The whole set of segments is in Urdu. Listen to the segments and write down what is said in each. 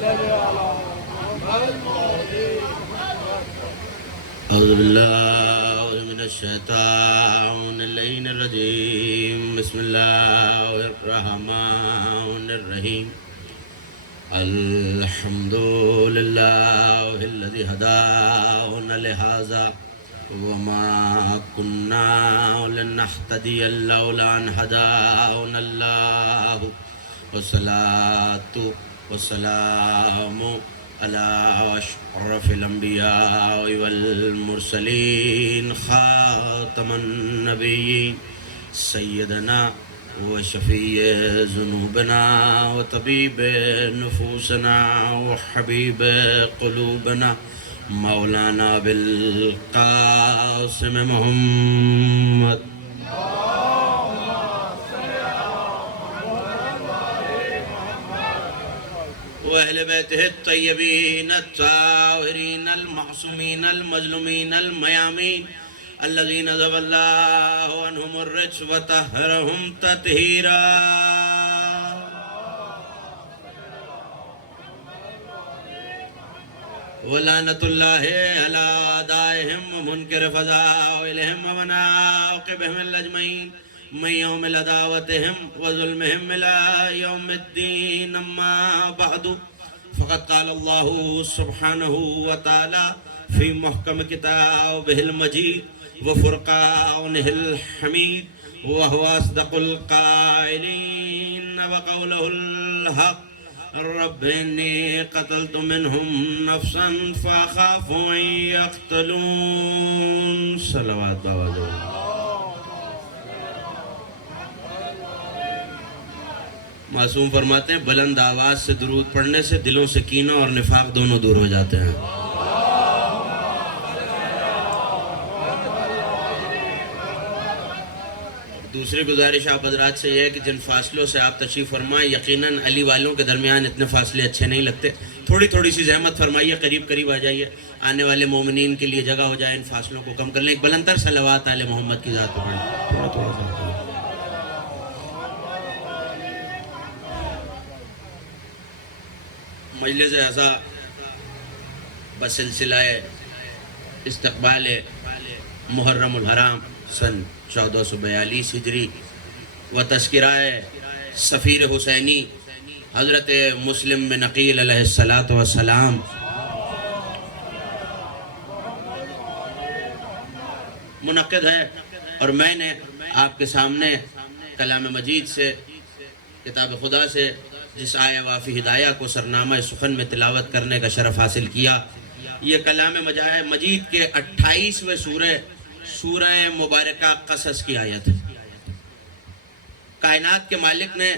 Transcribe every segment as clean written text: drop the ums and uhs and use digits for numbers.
أعوذ بالله من الشيطان اللعين الرجيم بسم الله الرحمن الرحيم الحمد لله الذي هدانا لهذا وما كنا لنهتدي لولا أن هدانا الله والصلاة والسلام على أشرف الأنبياء والمرسلين خاتم النبيين سيدنا وشفيع ذنوبنا وطبيب نفوسنا وحبيب قلوبنا مولانا بالقاسم محمد وأهل بيته الطيبين الطاهرين المعصومين المظلومين الميامين الذين ذهب الله عنهم الرجس وطهرهم تطهيرا ولعنة الله على أعدائهم ومنكر فضائلهم ومناقبهم الأجمعين من يوم لدعوتهم وظلمهم إلى يوم الدين أما بعد فقد قال الله سبحانه وتعالى في محكم كتابه المجيد وفرقانه الحميد وهو أصدق القائلين وقوله الحق رب إني قتلت منهم نفسا فأخاف أن يقتلون صلوات بابا معصوم فرماتے ہیں بلند آواز سے درود پڑھنے سے دلوں سے کینہ اور نفاق دونوں دور ہو جاتے ہیں دوسری گزارش آپ حضرات سے یہ ہے کہ جن فاصلوں سے آپ تشریف فرمائیں یقیناً علی والوں کے درمیان اتنے فاصلے اچھے نہیں لگتے تھوڑی تھوڑی سی زحمت فرمائیے قریب قریب آ جائیے آنے والے مومنین کے لیے جگہ ہو جائے ان فاصلوں کو کم کر لیں ایک بلندر صلوات آل محمد کی ذات پر پڑھیں مجلس اعزا بسلسلہ استقبال محرم الحرام سن 1442 ہجری و تذکرہ سفیر حسینی حضرت مسلم بن عقیل علیہ السلام منعقد ہے اور میں نے آپ کے سامنے کلام مجید سے کتاب خدا سے جس آیہ وافی ہدایہ کو سرنامہ سخن میں تلاوت کرنے کا شرف حاصل کیا یہ کلام مجید کے 28ویں سورہ مبارکہ قصص کی آیت ہے کائنات کے مالک نے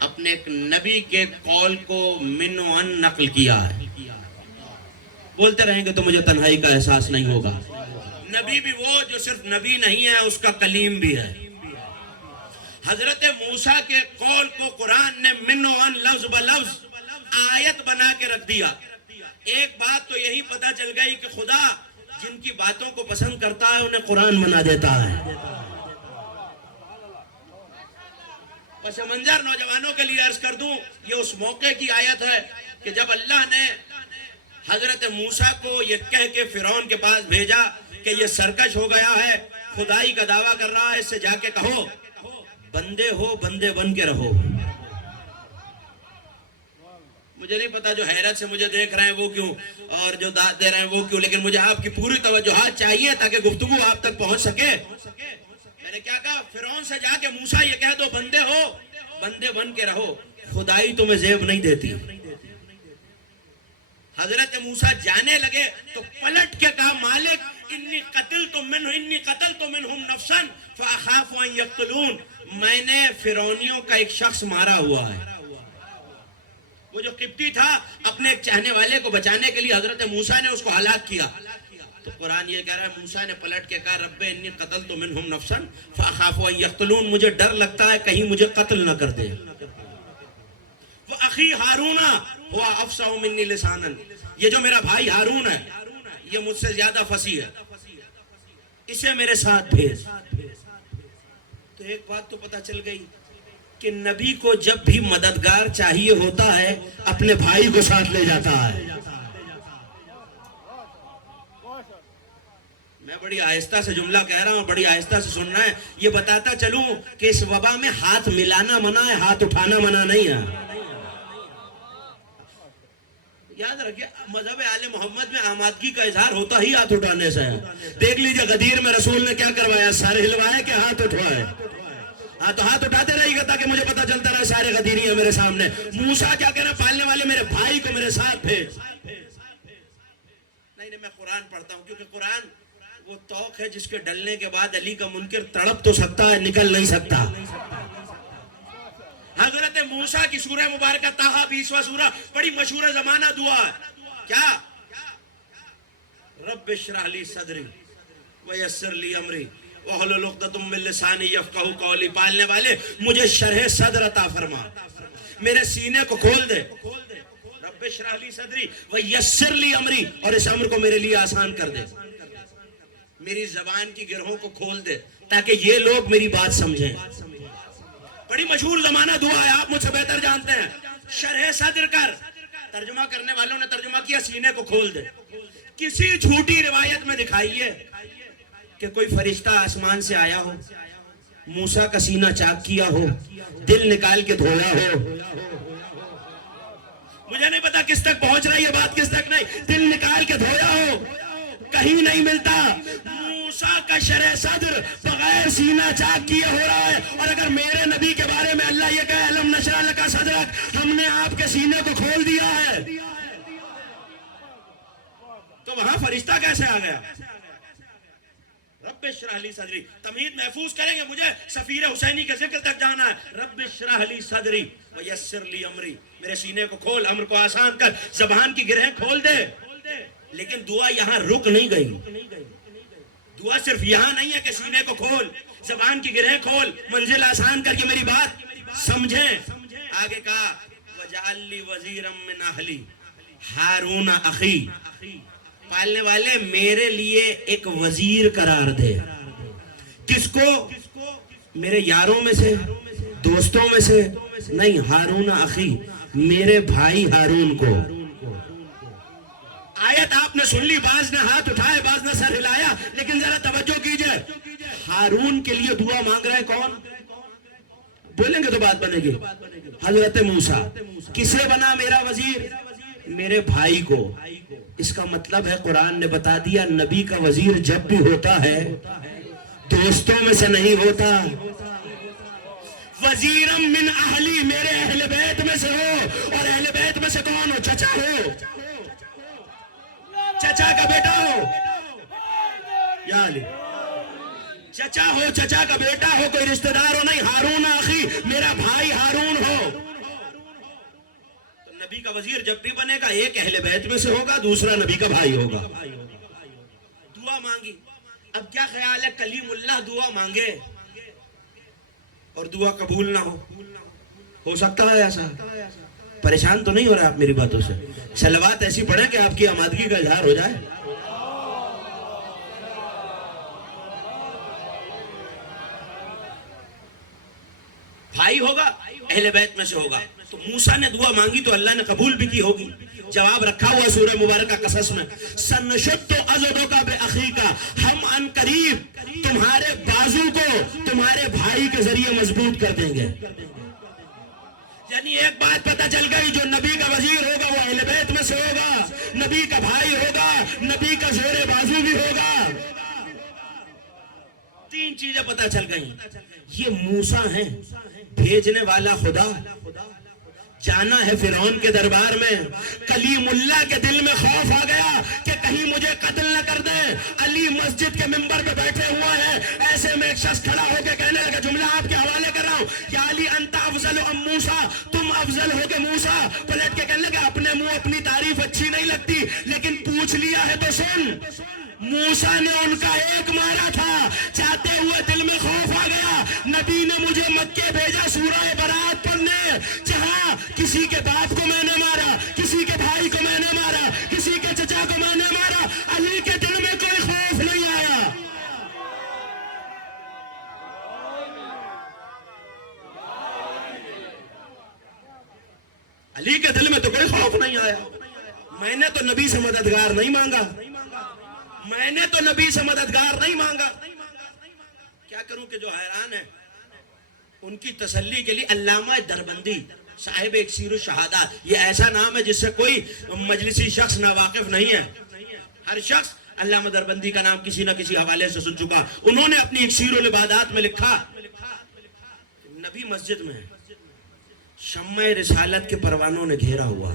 اپنے ایک نبی کے قول کو من و ان نقل کیا ہے بولتے رہیں گے تو مجھے تنہائی کا احساس نہیں ہوگا نبی بھی وہ جو صرف نبی نہیں ہے اس کا کلیم بھی ہے حضرت موسیٰ کے قول کو قرآن نے من و ان لفظ بلفظ آیت بنا کے رکھ دیا ایک بات تو یہی پتہ چل گئی کہ خدا جن کی باتوں کو پسند کرتا ہے انہیں قرآن بنا دیتا ہے پس منظر نوجوانوں کے لیے عرض کر دوں یہ اس موقع کی آیت ہے کہ جب اللہ نے حضرت موسیٰ کو یہ کہہ کے فرعون کے پاس بھیجا کہ یہ سرکش ہو گیا ہے خدائی کا دعویٰ کر رہا ہے اس سے جا کے کہو بندے ہو بندے بن کے رہو مجھے نہیں پتا جو حیرت سے مجھے دیکھ رہے ہیں وہ کیوں اور جو داد دے رہے ہیں وہ کیوں لیکن مجھے آپ کی پوری توجہات چاہیے تاکہ گفتگو آپ تک پہنچ سکے میں نے کیا کہا فرعون سے جا کے موسیٰ یہ کہہ دو بندے ہو بندے بن کے رہو خدائی تمہیں زیب نہیں دیتی حضرت موسیٰ جانے لگے تو پلٹ کے کہا مالک انی قتلت منہم نفسا فاخاف ان یقتلون میں نے فرعونیوں کا ایک شخص مارا ہوا ہے وہ جو قبطی تھا اپنے ایک چاہنے والے کو بچانے کے لیے حضرت موسیٰ نے اس کو ہلاک کیا تو قرآن یہ کہہ رہا ہے موسیٰ نے پلٹ کے کہا رب انی قتلت منہم نفسا فاخاف ان یقتلون مجھے ڈر لگتا ہے کہیں مجھے قتل نہ کر دے وہ اخی ہارون ہوا افصح منی لسانا یہ جو میرا بھائی ہارون ہے یہ مجھ سے زیادہ فصیح ہے اسے میرے ساتھ بھیج تو ایک بات تو پتہ چل گئی کہ نبی کو جب بھی مددگار چاہیے ہوتا ہے اپنے بھائی کو ساتھ لے جاتا ہے. میں بڑی آہستہ سے جملہ کہہ رہا ہوں, بڑی آہستہ سے سننا ہے. یہ بتاتا چلوں کہ اس وبا میں ہاتھ ملانا منع ہے, ہاتھ اٹھانا منع نہیں ہے. یاد رکھیے, مذہب آل محمد میں آمادگی کا اظہار ہوتا ہی ہاتھ اٹھانے سے ہے. دیکھ لیجئے غدیر میں رسول نے کیا کروایا, سارے ہلوائے کہ ہاتھ اٹھوائے. ہاں تو ہاتھ اٹھاتے رہی گا تاکہ مجھے پتا چلتا رہے سارے غدیری ہیں میرے سامنے. موسیٰ کیا کہہ رہا, پالنے والے میرے بھائی کو میرے ساتھ بھیج. نہیں میں قرآن پڑھتا ہوں, کیونکہ قرآن وہ توق ہے جس کے ڈلنے کے بعد علی کا منکر تڑپ تو سکتا ہے, نکل نہیں سکتا. حضرت موسیٰ کی سورہ مبارکہ طٰہٰ 20واں سورہ بڑی مشہور زمانہ دعا ہے. کیا؟ رب اشرح لی صدری ویسر لی امری واحلل عقدۃ من لسانی یفقہوا قولی. پالنے والے مجھے شرح صدر عطا فرما, میرے سینے کو کھول دے. رب اشرح لی صدری ویسر لی امری, اور اس امر کو میرے لیے آسان کر دے. میری زبان کی گرہوں کو کھول دے تاکہ یہ لوگ میری بات سمجھیں. بڑی مشہور زمانہ دعا ہے, آپ مجھ سے بہتر جانتے ہیں. شرح صدر کر, ترجمہ کرنے والوں نے ترجمہ کیا سینے کو کھول دے. کسی جھوٹی روایت میں دکھائیے کہ کوئی فرشتہ آسمان سے آیا ہو, موسیٰ کا سینہ چاک کیا ہو, دل نکال کے دھویا ہو. مجھے نہیں پتا کس تک پہنچ رہا ہے یہ بات, کس تک نہیں. دل نکال کے دھویا ہو, کہیں نہیں ملتا. موسیٰ کا شرح صدر بغیر سینہ چاک کیے ہو رہا ہے. اور اگر میرے نبی کے بارے میں اللہ یہ کہے الم نشرح لک صدرک, ہم نے آپ کے سینے کو کھول دیا ہے, تو وہاں فرشتہ کیسے آ گیا؟ رب اشرح لی صدری, تمہید محفوظ کریں گے, مجھے سفیر حسینی کے ذکر تک جانا ہے. رب اشرح لی صدری ویسر لی امری, میرے سینے کو کھول, امر کو آسان کر, زبان کی گرہیں کھول دے. لیکن دعا یہاں رک نہیں گئی. دعا صرف یہاں نہیں ہے کہ سینے کو کھول, زبان کی گرہیں کھول, منزل آسان کر کے میری بات سمجھیں. آگے کہا وجعل لی وزیرا من اہلی ہارون اخی. پالنے والے میرے لیے ایک وزیر قرار دے. کس کو؟ میرے یاروں میں سے, دوستوں میں سے نہیں, ہارون اخی, میرے بھائی ہارون کو. آیت آپ نے سن لی, بعض نے ہاتھ اٹھائے, بعض نے سر ہلایا, لیکن ذرا توجہ کیجئے. ہارون کے لیے دعا مانگ رہے کون؟ بولیں گے تو بات بنے گی. حضرت موسیٰ. کسے بنا میرا وزیر؟ میرے بھائی کو. اس کا مطلب ہے قرآن نے بتا دیا نبی کا وزیر جب بھی ہوتا ہے دوستوں میں سے نہیں ہوتا. وزیرم من اہلی, میرے اہل بیت میں سے ہو. اور اہل بیت میں سے کون ہو؟ چچا ہو, چچا کا بیٹا ہو, یا علی چچا ہو, چچا کا بیٹا ہو, کوئی رشتہ دار ہو نہیں. ہارون اخی, میرا بھائی ہارون ہو. تو نبی کا وزیر جب بھی بنے گا ایک اہل بیت میں سے ہوگا, دوسرا نبی کا بھائی ہوگا. دعا مانگی. اب کیا خیال ہے کلیم اللہ دعا مانگے اور دعا قبول نہ ہو سکتا ہے ایسا؟ پریشان تو نہیں ہو رہا آپ میری باتوں سے؟ صلوات ایسی پڑھیں کہ آپ کی آمادگی کا اظہار ہو جائے. بھائی ہوگا, اہل بیت میں سے ہوگا. تو موسیٰ نے دعا مانگی تو اللہ نے قبول بھی کی ہوگی. جواب رکھا ہوا سورہ مبارکہ قصص میں, سنشد عضدک باخیک, ہم ان قریب تمہارے بازو کو تمہارے بھائی کے ذریعے مضبوط کر دیں گے. یعنی ایک بات پتہ چل گئی, جو نبی کا وزیر ہوگا وہ اہل بیت میں سے ہوگا, نبی کا بھائی ہوگا, نبی کا زور بازو بھی ہوگا. تین چیزیں پتہ چل گئیں. یہ موسیٰ ہیں, بھیجنے والا خدا. جانا ہے فرعون کے دربار میں. کلیم اللہ کے دل میں خوف آ گیا کہ کہیں مجھے قتل نہ کر دیں. علی مسجد کے منبر پہ بیٹھے ہوئے ہیں, ایسے میں ایک شخص کھڑا ہو کے کہنے لگا, جملہ آپ کے حوالے کر رہا ہوں, یا علی انت افضل ام موسیٰ, تم افضل ہو کے موسیٰ. پلٹ کے کہنے لگا, اپنے منہ اپنی تعریف اچھی نہیں لگتی, لیکن پوچھ لیا ہے تو سن. موسیٰ نے ان کا ایک مارا تھا, چاہتے ہوئے دل میں خوف آ گیا. نبی نے مجھے مکے بھیجا سورہ برات پڑھنے, جہاں کسی کے باپ کو میں نے مارا, کسی کے بھائی کو میں نے مارا, کسی کے چچا کو میں نے مارا, علی کے دل میں کوئی خوف نہیں آیا. نہیں آیا. میں نے تو نبی سے مددگار نہیں مانگا, میں نے تو نبی سے مددگار نہیں مانگا. کیا کروں کہ جو حیران ہے ان کی تسلی کے لیے علامہ دربندی صاحب اکسیر الشہادات, یہ ایسا نام ہے جس سے کوئی مجلسی شخص ناواقف نہیں ہے. ہر شخص علامہ دربندی کا نام کسی نہ کسی حوالے سے سن چکا. انہوں نے اپنی اکسیر العبادات میں لکھا, نبی مسجد میں شمع رسالت کے پروانوں نے گھیرا ہوا.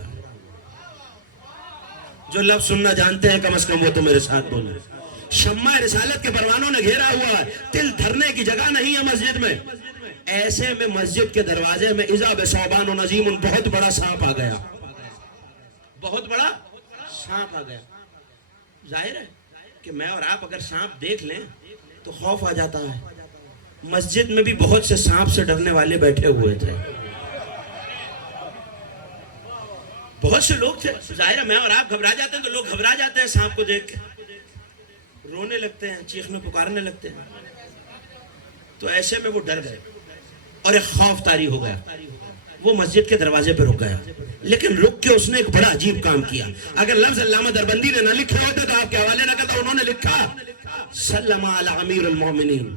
جو لفظ سننا جانتے ہیں کم از کم وہ تو میرے ساتھ بولیں. شمع رسالت کے پروانوں نے گھیرا ہوا ہے, تل دھرنے کی جگہ نہیں ہے مسجد میں. ایسے میں مسجد کے دروازے میں اذا بثعبان و نظیم, بہت بڑا سانپ آ گیا, بہت بڑا سانپ آ گیا. ظاہر ہے کہ میں اور آپ اگر سانپ دیکھ لیں تو خوف آ جاتا ہے. مسجد میں بھی بہت سے سانپ سے ڈرنے والے بیٹھے ہوئے تھے, بہت سے لوگ تھے. ظاہر ہے میں اور آپ گھبرا جاتے ہیں تو لوگ گھبرا جاتے ہیں سانپ کو دیکھ کے, رونے لگتے ہیں, چیخنے پکارنے لگتے ہیں. تو ایسے میں وہ ڈر گئے اور ایک خوف طاری ہو گیا. وہ مسجد کے دروازے پہ رک گیا, لیکن رک کے اس نے ایک بڑا عجیب کام کیا. اگر لفظ علامہ دربندی نے نہ لکھا ہوتا تو آپ کے حوالے نہ کرتا. انہوں نے لکھا سلم علی امیر المومنین.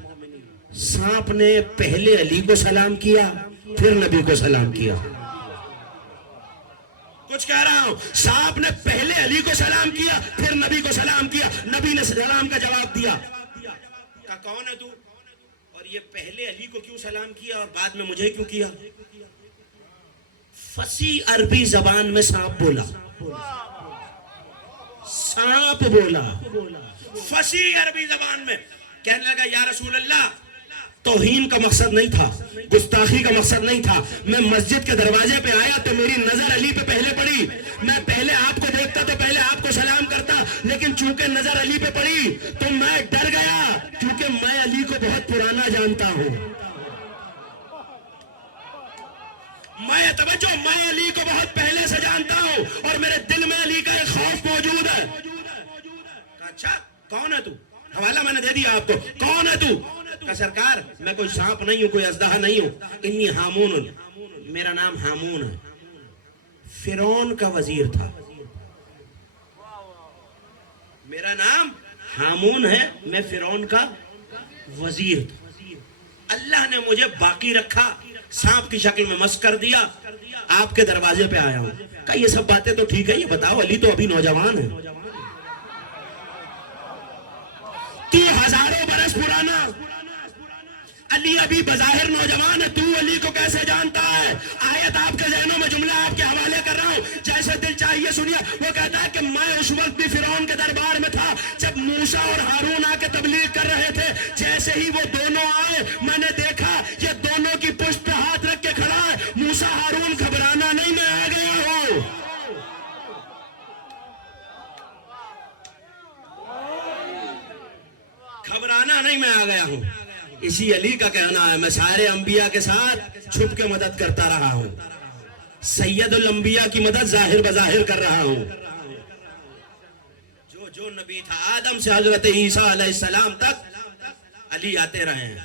سانپ نے پہلے علی کو سلام کیا, پھر نبی کو سلام کیا. کچھ کہہ رہا ہوں, سانپ نے پہلے علی کو سلام کیا, پھر نبی کو سلام کیا. نبی نے سلام کا جواب دیا. کہا کون ہے تو, اور یہ پہلے علی کو کیوں سلام کیا اور بعد میں مجھے کیوں کیا؟ فصیح عربی زبان میں سانپ بولا, سانپ بولا فصیح عربی زبان میں. کہنے لگا یا رسول اللہ, توہین کا مقصد نہیں تھا, گستاخی کا مقصد نہیں تھا. میں مسجد کے دروازے پہ آیا تو میری نظر علی پہ پہلے پڑی. میں پہلے آپ کو دیکھتا تو پہلے آپ کو سلام کرتا, لیکن چونکہ نظر علی پہ پڑی تو میں ڈر گیا, کیونکہ میں علی کو بہت پرانا جانتا ہوں. میں علی کو بہت پہلے سے جانتا ہوں اور میرے دل میں علی کا ایک خوف موجود ہے. اچھا کون ہے تو؟ حوالہ میں نے دے دیا آپ کو. کون ہے تو؟ کہ سرکار میں کوئی سانپ نہیں ہوں, کوئی اژدہا نہیں ہوں. انی ہامون, میرا نام ہامون ہے, فرعون کا وزیر تھا. میرا نام ہامون ہے, میں فرعون کا وزیر تھا. اللہ نے مجھے باقی رکھا, سانپ کی شکل میں مس کر دیا, آپ کے دروازے پہ آیا ہوں. کہ یہ سب باتیں تو ٹھیک ہے, یہ بتاؤ علی تو ابھی نوجوان ہے, تو ہزاروں برس پرانا. علی ابھی بظاہر نوجوان ہے, تو علی کو کیسے جانتا ہے؟ آیت آپ کے ذہنوں میں, جملہ آپ کے حوالے کر رہا ہوں, جیسے دل چاہیے سنیے. وہ کہتا ہے کہ میں اس وقت بھی فرعون کے دربار میں تھا جب موسیٰ اور ہارون آ کے تبلیغ کر رہے تھے. جیسے ہی وہ دونوں آئے میں نے دیکھا یہ دونوں کی پشت پہ ہاتھ رکھ کے کھڑا ہے. موسیٰ ہارون گھبرانا نہیں, میں آ گیا ہوں. گھبرانا نہیں, میں آ گیا ہوں. اسی علی کا کہنا ہے میں سارے انبیاء کے ساتھ چھپ کے مدد کرتا رہا ہوں, سید الانبیاء کی مدد ظاہر بظاہر کر رہا ہوں. جو نبی تھا آدم سے حضرت عیسیٰ علیہ السلام تک علی آتے رہے ہیں.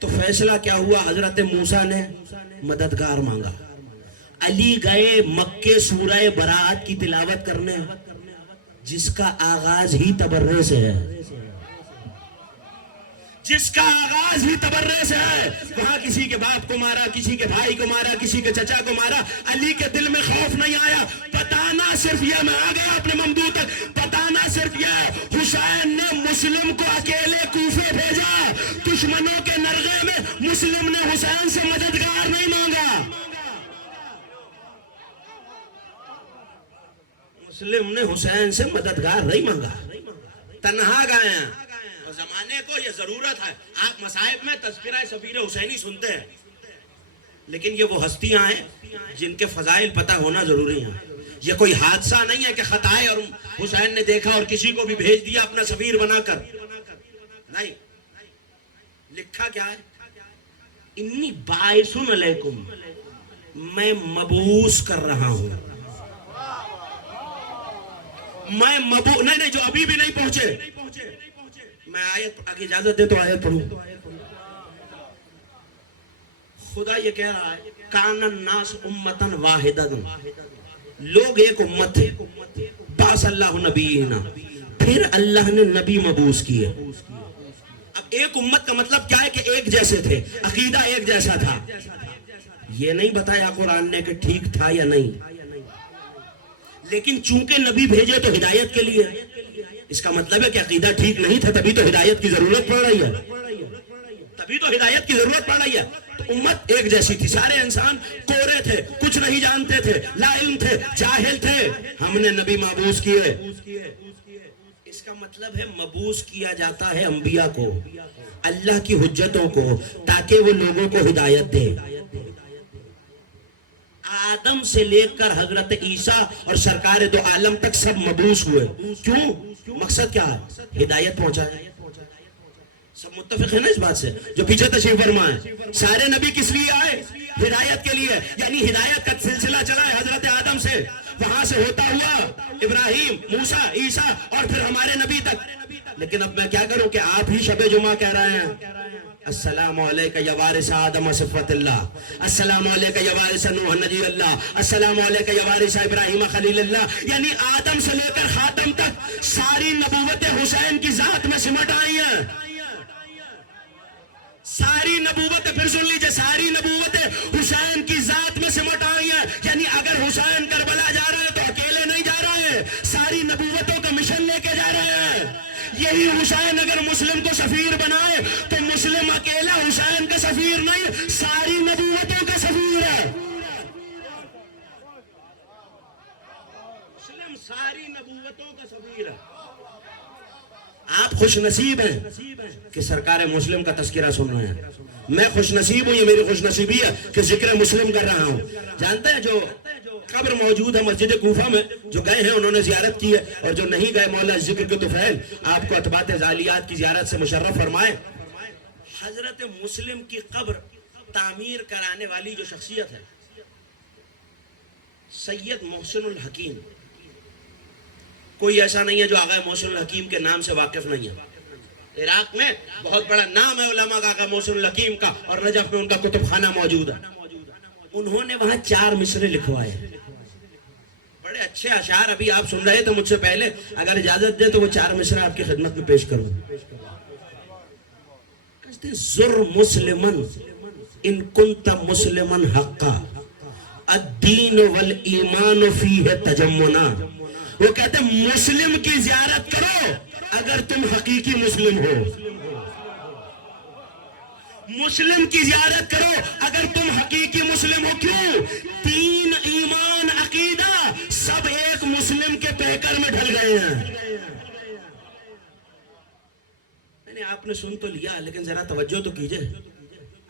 تو فیصلہ کیا ہوا؟ حضرت موسیٰ نے مددگار مانگا. علی گئے مکے سورہ برات کی تلاوت کرنے, جس کا آغاز ہی تبرے سے ہے, جس کا آغاز ہی تبرے سے ہے. وہاں کسی کے باپ کو مارا, کسی کے بھائی کو مارا, کسی کے چچا کو مارا. علی کے دل میں خوف نہیں آیا. بتانا صرف یہ, میں آ گیا اپنے ممدوح تک, بتانا صرف یہ, حسین نے مسلم کو اکیلے کوفے بھیجا. دشمنوں کے نرغے میں مسلم نے حسین سے مددگار نہیں مانگا, مسلم نے حسین سے مددگار نہیں مانگا, تنہا گئے ہیں. زمانے کو یہ ضرورت ہے. آپ مصائب میں تذکرہ سفیر حسینی سنتے ہیں, لیکن یہ وہ ہستیاں ہیں جن کے فضائل پتہ ہونا ضروری ہیں. یہ کوئی حادثہ نہیں ہے کہ خط آئے اور حسین نے دیکھا اور کسی کو بھی بھیج دیا اپنا سفیر بنا کر. نہیں, لکھا کیا ہے؟ انی باعث علیکم, میں مبعوث کر رہا ہوں. میں نہیں, جو ابھی بھی نہیں پہنچے. میں آیت آگے اجازت دے تو آیت پڑھوں. خدا یہ کہہ رہا ہے کان الناس امتن واحدن, لوگ ایک امت تھے، باس اللہ نبینا، پھر اللہ نے نبی مبعوث کیے. اب ایک امت کا مطلب کیا ہے کہ ایک جیسے تھے، عقیدہ ایک جیسا تھا. یہ نہیں بتایا قرآن نے کہ ٹھیک تھا یا نہیں، لیکن چونکہ نبی بھیجے تو ہدایت کے لیے. اس کا مطلب ہے کہ عقیدہ ٹھیک نہیں تھا، تبھی تو ہدایت کی ضرورت پڑ رہی ہے، تبھی تو ہدایت کی ضرورت پڑ رہی ہے. تو امت ایک جیسی تھی، سارے انسان کورے تھے، کچھ نہیں جانتے تھے، لا علم تھے، جاہل تھے. ہم نے نبی مبعوث کیے. اس کا مطلب ہے مبعوث کیا جاتا ہے انبیاء کو، اللہ کی حجتوں کو، تاکہ وہ لوگوں کو ہدایت دے. آدم سے لے کر حضرت عیسیٰ اور سرکار دو عالم تک سب مبعوث ہوئے. کیوں؟ مقصد کیا ہے؟ ہدایت پہنچائے. سب متفق ہیں نا اس بات سے؟ جو پیچھے تشریف فرما ہے، سارے نبی کس لیے آئے؟ ہدایت کے لیے. یعنی ہدایت کا سلسلہ چلا ہے حضرت آدم سے، وہاں سے ہوتا ہوا ابراہیم، موسیٰ، عیسیٰ اور پھر ہمارے نبی تک. لیکن اب میں کیا کروں کہ آپ ہی شب جمعہ کہہ رہے ہیں السلام علیکہ یا وارث آدم صفوت اللہ، السلام علیکہ یا وارث نوح نجی اللہ، السلام علیکہ یا وارث ابراہیم خلیل اللہ. یعنی آدم سے لے کر خاتم تک ساری نبوتیں حسین کی ذات میں سمٹ آئی ہیں. ساری نبوتیں، پھر سن لیجئے، ساری نبوتیں حسین کی ذات میں سمٹ آئی ہیں. یعنی اگر حسین کربلا جا رہے ہیں تو اکیلے نہیں جا رہے ہیں، ساری نبوتوں کا مشن لے کے جا رہے ہیں. یہی حسین اگر مسلم کو سفیر بنائے تو مسلم اکیلا حسین کا سفیر نہیں، ساری نبوتوں کا سفیر ہے. مسلم ساری نبوتوں کا سفیر ہے. آپ خوش نصیب ہیں کہ سرکار مسلم کا تذکرہ سن رہے ہیں. میں خوش نصیب ہوں، یہ میری خوش نصیبی ہے کہ ذکر مسلم کر رہا ہوں. جانتے ہیں جو قبر موجود ہے مسجد کوفہ میں، جو گئے ہیں انہوں نے زیارت کی ہے، اور جو نہیں گئے مولا ذکر کے طفیل آپ کو اتباط ذالیات کی زیارت سے مشرف فرمائے. حضرت مسلم کی قبر تعمیر کرانے والی جو شخصیت ہے سید محسن الحکیم. کوئی ایسا نہیں ہے جو آغا محسن الحکیم کے نام سے واقف نہیں ہے. عراق میں بہت بڑا نام ہے علماء کا آغا محسن الحکیم کا، اور نجف میں ان کا کتب خانہ موجود ہے. انہوں نے وہاں 4 مصرے لکھوائے، بڑے اچھے اشعار. ابھی آپ سن رہے تھے مجھ سے پہلے، اگر اجازت دیں تو وہ 4 مصرے آپ کی خدمت میں پیش کروں. زر مسلمن ان کنت مسلمن حقا الدین والایمان فیہ تجمنا. وہ کہتے ہیں مسلم کی زیارت کرو اگر تم حقیقی مسلم ہو. مسلم کی زیارت کرو اگر تم حقیقی مسلم ہو. کیوں؟ دین، ایمان، عقیدہ سب ایک مسلم کے پیکر میں ڈھل گئے ہیں. آپ نے سن تو لیا لیکن ذرا توجہ تو کیجئے.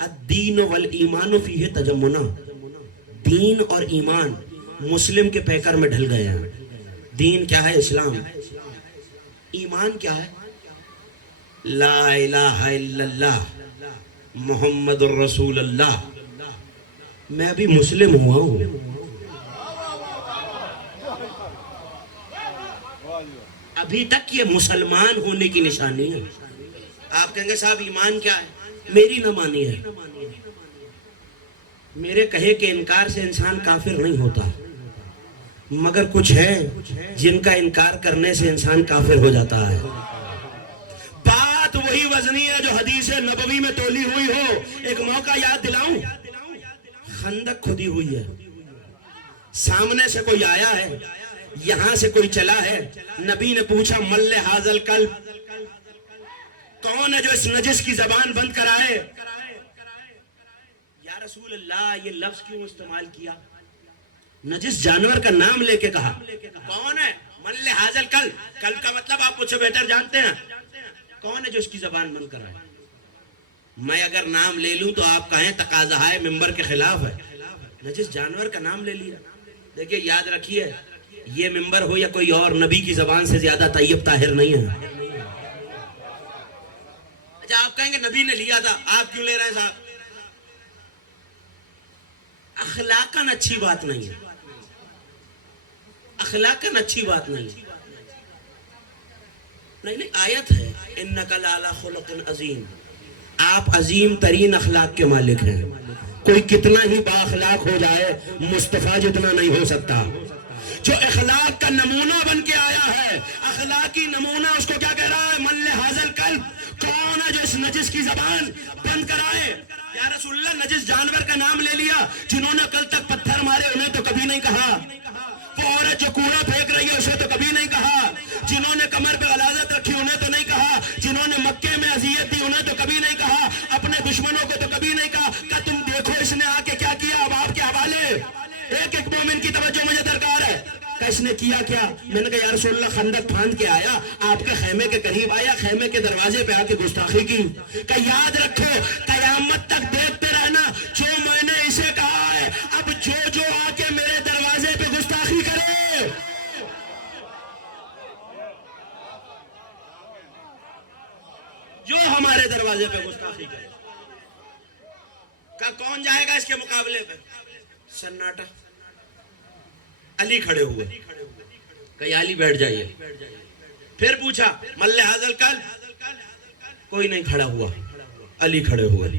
الدین والایمان فیہ تجمنا، دین اور ایمان مسلم کے پیکر میں ڈھل گئے ہیں. دین کیا ہے؟ اسلام. ایمان کیا ہے؟ لا الہ الا اللہ محمد الرسول اللہ. میں ابھی مسلم ہوا ہوں. ابھی تک یہ مسلمان ہونے کی نشانی ہے. آپ کہیں گے صاحب ایمان کیا ہے؟ میری نہ مانی ہے. میرے کہے کہ انکار سے انسان کافر نہیں ہوتا، مگر کچھ ہے جن کا انکار کرنے سے انسان کافر ہو جاتا ہے. بات وہی وزنی ہے جو حدیث نبوی میں تولی ہوئی ہو. ایک موقع یاد دلاؤں، خندق کھدی ہوئی ہے، سامنے سے کوئی آیا ہے، یہاں سے کوئی چلا ہے. نبی نے پوچھا مل حاضل قلب، کون ہے جو اس نجس کی زبان بند کرائے؟ یا رسول اللہ یہ لفظ کیوں استعمال کیا؟ نجس جانور کا نام لے کے کہا. کون ہے؟ مل حاضل قلب. قلب کا مطلب آپ مجھ سے بہتر جانتے ہیں. کون ہے جو اس کی زبان بند کرائے؟ میں اگر نام لے لوں تو آپ کہیں تقاضا ہے ممبر کے خلاف ہے. نجس جانور کا نام لے لیا. دیکھیں یاد رکھیے، یہ ممبر ہو یا کوئی اور، نبی کی زبان سے زیادہ طیب طاہر نہیں ہے. اچھا آپ کہیں گے نبی نے لیا تھا، آپ کیوں لے رہے ہیں صاحب؟ اخلاقاً اچھی بات نہیں ہے، اخلاقاً اچھی بات نہیں ہے. نہیں آیت ہے انک لعلی خلق عظیم، آپ عظیم ترین اخلاق کے مالک ہیں. کوئی کتنا ہی با اخلاق ہو جائے مصطفیٰ جتنا نہیں ہو سکتا. جو اخلاق کا نمونہ بن کے آیا ہے، اخلاقی نمونہ، اس کو کیا کہہ رہا ہے؟ من لہذا القلب، کون ہے جو اس نجس کی زبان بند کرائے؟ یا رسول اللہ، نجس جانور کا نام لے لیا، جنہوں نے کل تک پتھر مارے انہیں تو کبھی نہیں کہا، وہ عورت جو کوڑا پھینک رہی ہے اسے تو کبھی نہیں کہا، جنہوں نے کمر پہ غلاظت رکھی انہیں تو نہیں کہا، جنہوں نے مکے میں اذیت دی انہیں تو کبھی نہیں کہا، اپنے دشمنوں کو تو کبھی نہیں کہا کہ تم دیکھو اس نے آ کے کیا کیا۔ اب آپ کے حوالے ایک ایک مومن کی توجہ مجھے درکار ہے کہ اس نے کیا کیا۔ میں نے کہا یا رسول اللہ، خندق پھاند کے آیا، آپ کے خیمے کے قریب آیا، خیمے کے دروازے پہ آ کے گستاخی کی، کہ یاد رکھو قیامت تک دیکھتے رہنا، جو میں نے اسے کہا ہے، اب جو آ کے میرے دروازے پہ گستاخی کرے، جو ہمارے دروازے پہ گستاخی کرے، کہ کون جائے گا اس کے مقابلے پہ؟ سناٹا۔ علی کھڑے ہوئے، کہ علی بیٹھ جائیے۔ پھر پوچھا من لہذا القلب، کوئی نہیں کھڑا ہوا۔ علی کھڑے ہوئے،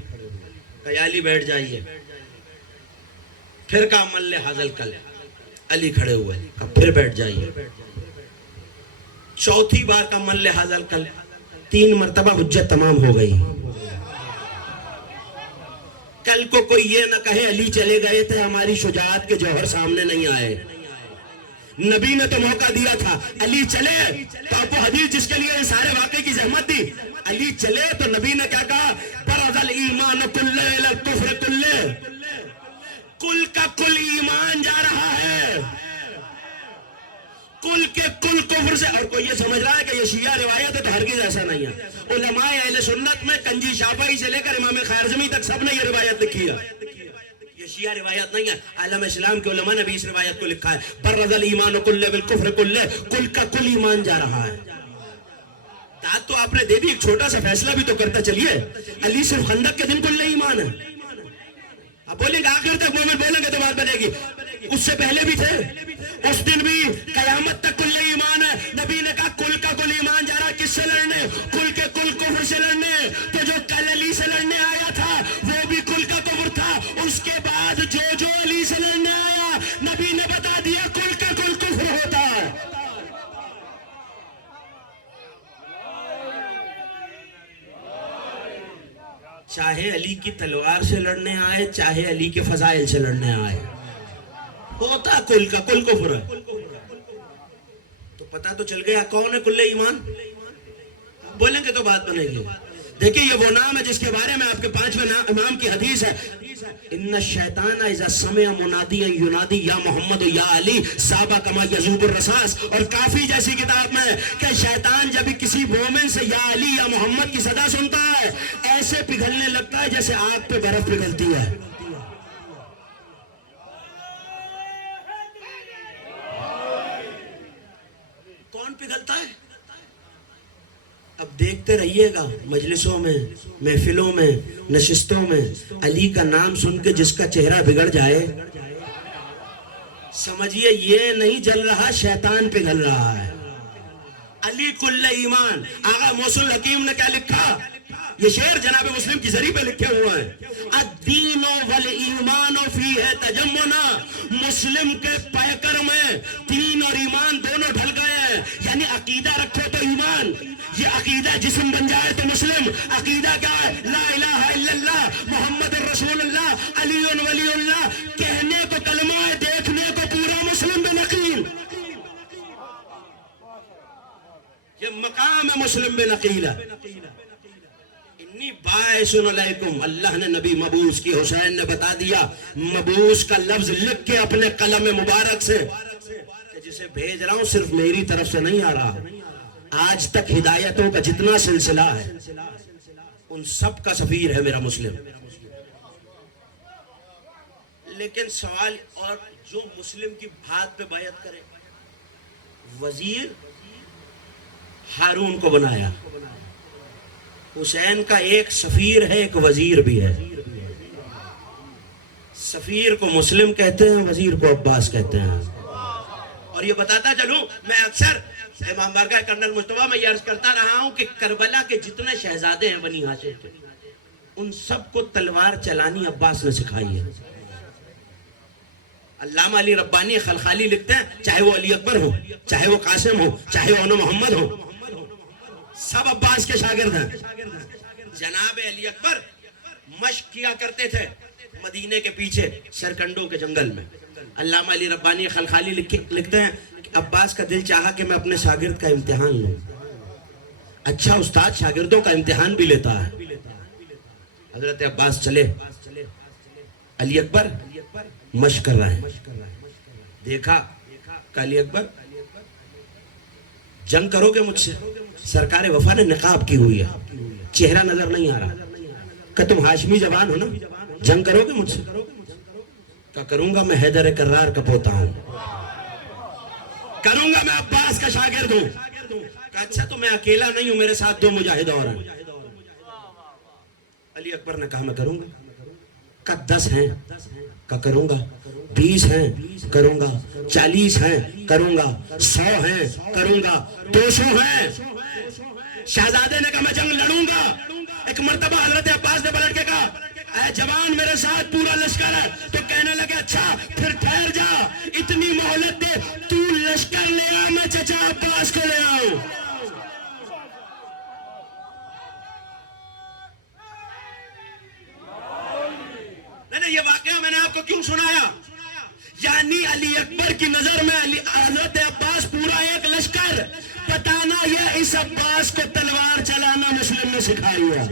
کہ علی بیٹھ جائیے۔ پھر کہا من لہذا القلب، علی کھڑے ہوئے، کہ پھر بیٹھ جائیے۔ چوتھی بار کا من لہذا القلب، 3 مرتبہ حجت تمام ہو گئی۔ کل کو کوئی یہ نہ کہے علی چلے گئے تھے، ہماری شجاعت کے جوہر سامنے نہیں آئے۔ نبی نے تو موقع دیا تھا، علی چلے تو آپ کو حدیث جس کے لیے ان سارے واقعے کی زحمت دی، علی چلے تو نبی نے کیا کہا؟ برز الایمان کلہ الی الکفر کلہ، کل کا کل ایمان جا رہا ہے کل کے کل کفر سے۔ اور کوئی یہ سمجھ رہا ہے کہ یہ شیعہ روایت ہے، تو ہرگز ایسا نہیں ہے۔ علماء اہل سنت میں کنجی شافعی سے لے کر امام خیرزمی تک سب نے یہ روایت لکھی ہے، یہ شیعہ روایت نہیں ہے۔ عالم اسلام کے علماء نے بھی اس روایت کو لکھا ہے، برز الایمان کلہ بالکفر کلہ، کل کا کل ایمان جا رہا ہے۔ داد تو آپ نے دے دی، ایک چھوٹا سا فیصلہ بھی تو کرتا چلیے۔ علی صرف خندق کے دن کلہ ایمان ہے، اب بولیں گے آخر تک مومن بولیں گے تو بات بنے گی، اس سے پہلے بھی تھے، اس دن بھی، قیامت تک کل ایمان ہے۔ نبی نے کہا کل کا کل ایمان جا رہا، کس سے لڑنے؟ کل کے کل کفر سے لڑنے۔ تو جو کل علی سے لڑنے آیا تھا وہ بھی کل کا کفر تھا، اس کے بعد جو علی سے لڑنے آیا نبی نے بتا دیا کل کا کل کفر ہوتا ہے۔ چاہے علی کی تلوار سے لڑنے آئے، چاہے علی کے فضائل سے لڑنے آئے، ہوتا کل کا کل کفر ہے۔ تو پتہ تو چل گیا کون ہے کل ایمان، بولیں گے تو بات بنے گی۔ دیکھیں یہ وہ نام ہے جس کے بارے میں آپ کے 5ویں امام کی حدیث ہے، ان الشیطان اذا سمع منادیا ینادی یا محمد یا علی صحابہ کما یذوب الرصاص۔ اور کافی جیسی کتاب میں کہ شیطان جب کسی مومن سے یا علی یا محمد کی صدا سنتا ہے ایسے پگھلنے لگتا ہے جیسے آگ پہ برف پگھلتی ہے۔ کون پگھلتا ہے؟ اب دیکھتے رہیے گا مجلسوں میں، محفلوں میں، نشستوں میں، علی کا نام سن کے جس کا چہرہ بگڑ جائے سمجھیے یہ نہیں جل رہا، شیطان پگھل رہا ہے۔ علی کل ایمان۔ آغا موصل حکیم نے کیا لکھا؟ یہ شعر جناب مسلم کی ذریعے پہ لکھے ہوا ہے، الدین والایمان فیہ تجمنا، مسلم کے پیکر میں دین اور ایمان دونوں ڈھل گئے ہیں، یعنی عقیدہ رکھو تو ایمان، یہ عقیدہ جسم بن جائے تو مسلم۔ عقیدہ کیا ہے؟ لا الہ الا اللہ محمد رسول اللہ علی ولی اللہ، کہنے کو کلمہ ہے، دیکھنے کو پورا مسلم بن عقیل، یہ مقام ہے مسلم بن عقیل۔ انی باعث علیکم، اللہ نے نبی مبعوث کی، حسین نے بتا دیا، مبعوث کا لفظ لکھ کے اپنے قلم مبارک سے کہ جسے بھیج رہا ہوں صرف میری طرف سے نہیں آ رہا، آج تک ہدایتوں کا جتنا سلسلہ ہے ان سب کا سفیر ہے میرا مسلم۔ لیکن سوال، اور جو مسلم کی بات پہ بیعت کرے، وزیر ہارون کو بنایا، حسین کا ایک سفیر ہے ایک وزیر بھی ہے، سفیر کو مسلم کہتے ہیں، وزیر کو عباس کہتے ہیں۔ اور یہ بتاتا چلوں، میں اکثر امام بارگاہ کرنل مصطفیٰ میں یہ عرض کرتا رہا ہوں کہ کربلا کے جتنے شہزادے ہیں بنی ہاشم کے، ان سب کو تلوار چلانی عباس نے سکھائی ہے۔ علامہ علی ربانی خلخالی لکھتے ہیں چاہے وہ علی اکبر ہو، چاہے وہ قاسم ہو، چاہے وہ محمد ہو، سب عباس کے شاگرد ہیں. جناب علی اکبر مشق کیا کرتے تھے مدینے کے پیچھے سرکنڈوں کے جنگل میں. علامہ علی ربانی خلخالی لکھتے ہیں کہ عباس کا دل چاہا کہ میں اپنے شاگرد کا امتحان لوں. اچھا استاد شاگردوں کا امتحان بھی لیتا ہے. حضرت عباس چلے، علی اکبر مشق کر رہے ہیں. دیکھا کہ علی اکبر جنگ کرو گے مجھ سے؟ سرکار وفا نے نقاب کی ہوئی ہے، چہرہ نظر نہیں آ رہا. کہ تم ہاشمی زبان ہو نا، جنگ کرو گے مجھ سے؟ کہ کروں گا، میں حیدر کرار کا پوتا ہوں، کروں گا، میں عباس کا شاگرد ہوں. کہ اچھا تو میں اکیلا نہیں ہوں، میرے ساتھ 2 مجاہد اور ہیں. علی اکبر نے کہا میں کروں گا. کہ 10 ہیں؟ کہ کروں گا. 20 ہیں؟ کروں گا. 40 ہیں؟ کروں گا. 100 ہیں؟ کروں گا. 200 ہیں؟ شہزادے نے کہا میں جنگ لڑوں گا. ایک مرتبہ حضرت عباس نے پلٹ کے کہا اے جوان میرے ساتھ پورا لشکر ہے. تو کہنے لگے اچھا پھر ٹھہر جا، اتنی مہلت دے، تو لشکر لے آ، میں چچا عباس کو لے آؤں. یہ واقعہ میں نے آپ کو کیوں سنایا؟ یعنی علی اکبر کی نظر میں حضرت عباس پورا ایک لشکر. بتانا یہ اس عباس کو تلوار چلانا مسلم نے سکھائی ہے،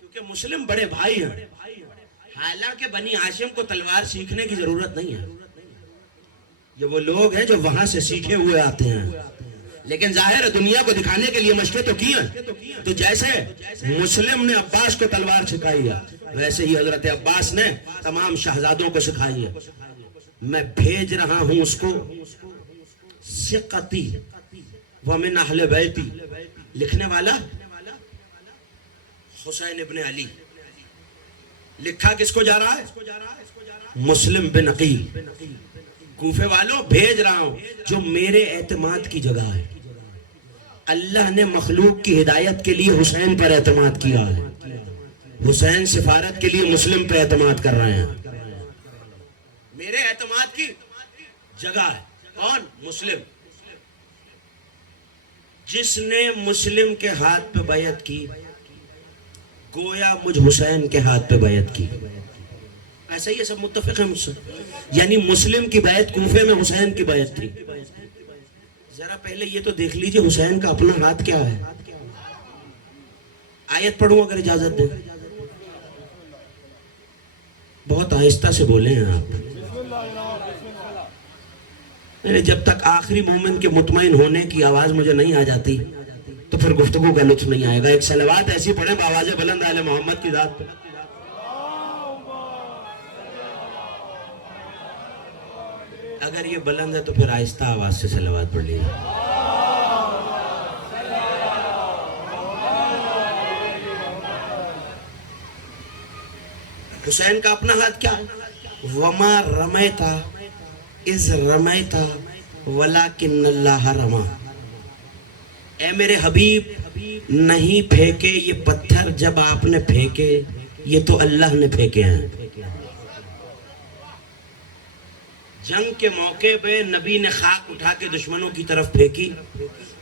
کیونکہ مسلم بڑے بھائی ہیں. حالانکہ بنی ہاشم کو تلوار سیکھنے کی ضرورت نہیں ہے، یہ وہ لوگ ہیں جو وہاں سے سیکھے ہوئے آتے ہیں. لیکن ظاہر ہے دنیا کو دکھانے کے لیے مشقیں تو کی ہیں. تو جیسے مسلم نے عباس کو تلوار سکھائی ہے، ویسے ہی حضرت عباس نے تمام شہزادوں کو سکھائی ہے. میں بھیج رہا ہوں اس کو ثقتی ومن اہل بیتی. لکھنے والا حسین ابن علی، لکھا کس کو جا رہا ہے؟ مسلم بن عقیل. کوفے والوں بھیج رہا ہوں جو میرے اعتماد کی جگہ ہے. اللہ نے مخلوق کی ہدایت کے لیے حسین پر اعتماد کیا ہے. حسین سفارت کے لیے مسلم پر اعتماد کر رہے ہیں. میرے اعتماد کی جگہ ہے. کون؟ مسلم. جس نے مسلم کے ہاتھ پہ بیعت کی گویا مجھ حسین کے ہاتھ پہ بیعت کی. ایسا ہی سب متفق ہیں مجھ سے. یعنی مسلم کی بیعت کوفے میں حسین کی بیعت تھی. ذرا پہلے یہ تو دیکھ لیجئے حسین کا اپنا ہاتھ کیا ہے. آیت پڑھوں اگر اجازت دیں. بہت آہستہ سے بولے ہیں آپ. جب تک آخری مومن کے مطمئن ہونے کی آواز مجھے نہیں آ جاتی تو پھر گفتگو کا لطف نہیں آئے گا. ایک صلوات ایسی پڑھیں بآواز بلند آل محمد کی ذات پہ. اگر یہ بلند ہے تو پھر آہستہ آواز سے صلوات پڑھ لیجیے. حسین کا اپنا ہاتھ کیا ہے؟ وما رمیتا اذ رمیتا ولکن اللہ رما. اے میرے حبیب نہیں پھینکے یہ پتھر جب آپ نے پھینکے، یہ تو اللہ نے پھینکے ہیں. جنگ کے موقع پہ نبی نے خاک اٹھا کے دشمنوں کی طرف پھینکی،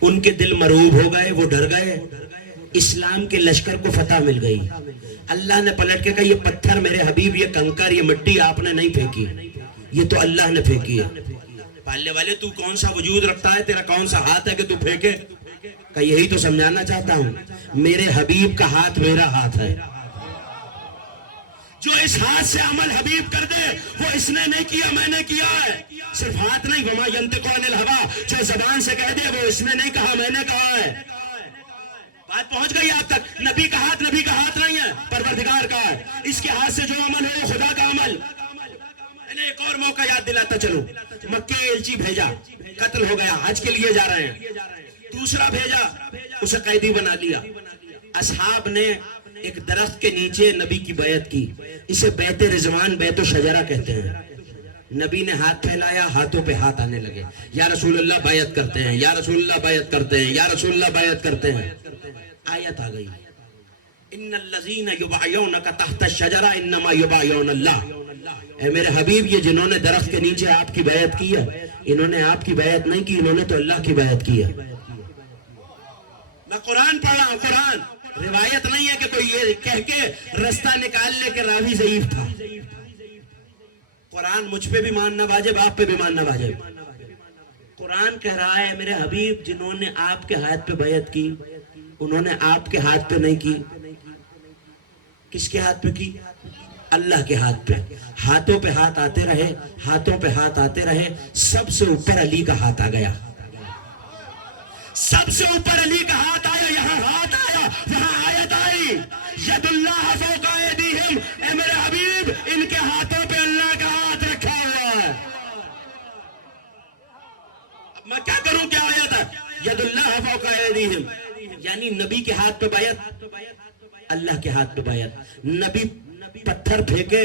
ان کے دل مرعوب ہو گئے، وہ ڈر گئے. اسلام کے لشکر کو فتح مل گئی. اللہ نے پلٹ کے کہا یہ پتھر میرے حبیب، یہ کنکر، یہ مٹی آپ نے نہیں پھینکی، یہ تو اللہ نے پھینکی ہے. پالنے والے تو کون سا وجود رکھتا ہے، تیرا کون سا ہاتھ ہے کہ تو پھینکے؟ کہ یہی تو سمجھانا چاہتا ہوں. میرے حبیب کا ہاتھ میرا ہاتھ ہے. جو اس ہاتھ سے عمل حبیب کر دے وہ اس نے نہیں کیا، میں نے کیا ہے. صرف ہاتھ نہیں، وما ینطق عن الہوی، جو زبان سے کہہ دے وہ اس نے نہیں کہا، میں نے کہا ہے. بات پہنچ گئی آپ تک. نبی کا ہاتھ نہیں ہے، پروردگار کا ہے. اس کے ہاتھ سے جو عمل ہے وہ خدا کا عمل. میں نے ایک اور موقع یاد دلاتا چلوں. مکے ایلچی بھیجا، قتل ہو گیا، حج کے لیے جا رہے ہیں. دوسرا بھیجا، اسے قیدی بنا لیا. اصحاب نے ایک درخت کے نیچے نبی کی بیعت کی. اسے بیت رضوان، بیت شجرہ کہتے ہیں. نبی نے ہاتھ پھیلایا، ہاتھوں پہ ہاتھ آنے لگے. یا رسول اللہ بیعت کرتے ہیں، یا رسول اللہ بیعت کرتے ہیں، یا رسول اللہ بیعت کرتے ہیں. آیت آ گئی ان الذین یبایعونک تحت الشجرہ انما یبایعون اللہ. اے میرے حبیب یہ جنہوں نے درخت کے نیچے آپ کی بیعت کی ہے انہوں نے آپ کی بیعت نہیں کی, انہوں نے تو اللہ کی بیعت کی ہے. میں قرآن پڑھ رہا ہوں, قرآن, روایت نہیں ہے کہ کوئی یہ کہہ کے رستہ نکال لے کہ راوی ضعیف تھا. قرآن مجھ پہ بھی ماننا واجب, آپ پہ بھی ماننا واجب. قرآن کہہ رہا ہے میرے حبیب جنہوں نے آپ کے ہاتھ پہ بیعت کی انہوں نے آپ کے ہاتھ پہ نہیں کی. کس کے ہاتھ پہ کی؟ اللہ کے ہاتھ پہ. ہاتھوں پہ ہاتھ آتے رہے, ہاتھوں پہ ہاتھ آتے رہے, سب سے اوپر علی کا ہاتھ آ گیا. سب سے اوپر علی کا ہاتھ آیا, یہاں ہاتھ آیا, وہاں آیت آئی, ید اللہ فوق ایدیہم. اے میرے حبیب ان کے ہاتھوں پہ اللہ کا ہاتھ رکھا ہوا ہے. اب میں کیا کروں, کیا آیت ہے؟ ید اللہ فوق ایدیہم, یعنی نبی کے ہاتھ پہ بیعت, اللہ کے ہاتھ پہ بیعت. نبی پتھر پھینکے,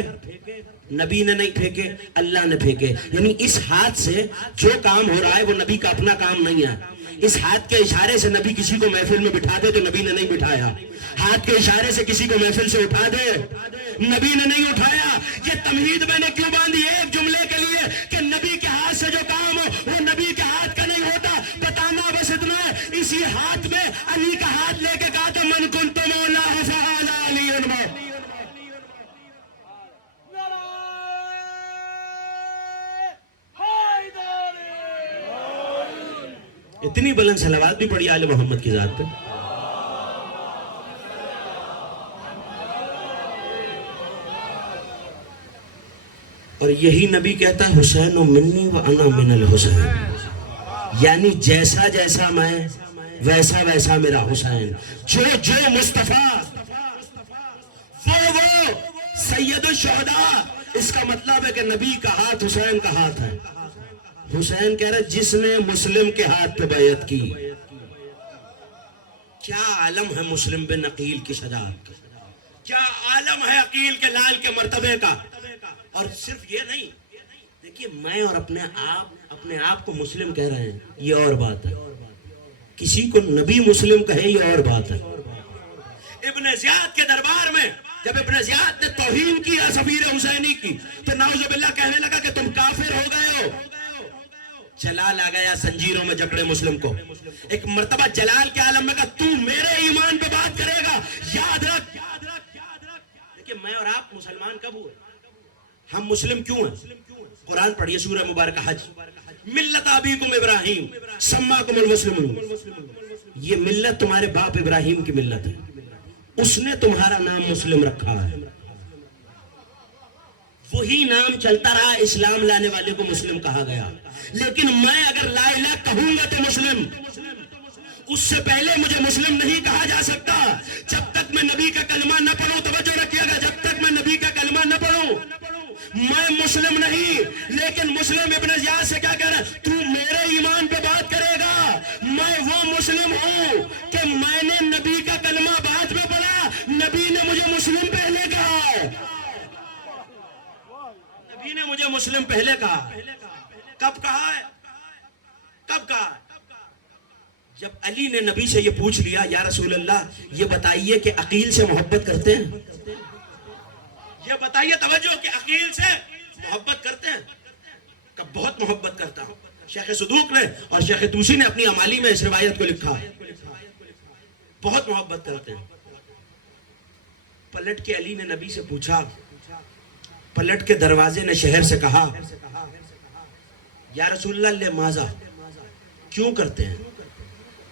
نبی نے نہیں پھینکے, اللہ نے پھینکے. یعنی اس ہاتھ سے جو کام ہو رہا ہے وہ نبی کا اپنا کام نہیں ہے. اس ہاتھ کے اشارے سے نبی کسی کو محفل میں بٹھا دے تو نبی نے نہیں بٹھایا. ہاتھ کے اشارے سے کسی کو محفل سے اٹھا دے, نبی نے نہیں اٹھایا. یہ تمہید میں نے کیوں باندھی ایک جملے کے لیے کہ نبی کے ہاتھ سے جو کام ہو وہ نبی کے ہاتھ کا نہیں ہوتا. بتانا بس اتنا ہے, اسی ہاتھ میں علی کا ہاتھ لے کے کہا تھا من کنت مولا فہذا علی عنہ. اتنی بلند صلوات بھی پڑھی آل محمد کی ذات پہ. اور یہی نبی کہتا ہے حسین منی و انا من الحسین, یعنی جیسا جیسا میں ویسا ویسا میرا حسین. جو جو مصطفیٰ وہ سید الشہداء. اس کا مطلب ہے کہ نبی کا ہاتھ حسین کا ہاتھ ہے. حسین کہہ رہے جس نے مسلم کے ہاتھ پہ بیعت کی. کیا عالم ہے مسلم بن عقیل کی شجاعت کا, کیا عالم ہے عقیل کے لال کے مرتبے کا. اور صرف یہ نہیں, دیکھیے میں اور اپنے آپ کو مسلم کہہ رہے ہیں یہ اور بات ہے, کسی کو نبی مسلم کہے یہ اور بات ہے. ابن زیاد کے دربار میں جب ابن زیاد نے توہین کیا صفیر حسینی کی تو نعوذ باللہ کہنے لگا کہ تم کافر ہو گئے ہو. جلال آ گیا زنجیروں میں جکڑے مسلم کو. ایک مرتبہ جلال کے عالم میں کہا تو میرے ایمان پہ بات کرے گا, یاد رکھ. دیکھیں میں اور آپ مسلمان کب ہوئے, ہم مسلم کیوں ہیں؟ قرآن پڑھیے سورہ مبارکہ حج, ملت ابیکم ابراہیم سماکم المسلمون. یہ ملت تمہارے باپ ابراہیم کی ملت ہے, اس نے تمہارا نام مسلم رکھا ہے. وہی نام چلتا رہا, اسلام لانے والے کو مسلم کہا گیا. لیکن میں اگر لا الہ کہوں گا تو مسلم, اس سے پہلے مجھے مسلم نہیں کہا جا سکتا جب تک میں نبی کا کلمہ نہ پڑھوں. توجہ رکھیے گا, جب تک میں نبی کا کلمہ نہ پڑھوں میں مسلم نہیں. لیکن مسلم ابن زیاد سے کیا کہہ رہا ہے, تو میرے ایمان پہ بات کرے گا. میں وہ مسلم ہوں کہ میں نے نبی کا کلمہ بعد میں پڑھا, نبی نے مجھے مسلم پہلے کہا. نبی نے مجھے مسلم پہلے کہا. کب کہا ہے, کب کہا؟ جب علی نے نبی سے یہ پوچھ لیا یا رسول اللہ یہ بتائیے کہ عقیل سے محبت کرتے ہیں, یہ بتائیے توجہ کہ عقیل سے محبت کرتے ہیں. کب بہت محبت کرتا ہوں. شیخ صدوق نے اور شیخ توسی نے اپنی امالی میں اس روایت کو لکھا, بہت محبت کرتے ہیں. پلٹ کے علی نے نبی سے پوچھا, پلٹ کے دروازے نے شہر سے کہا یا رسول اللہ لماذا, کیوں کرتے ہیں؟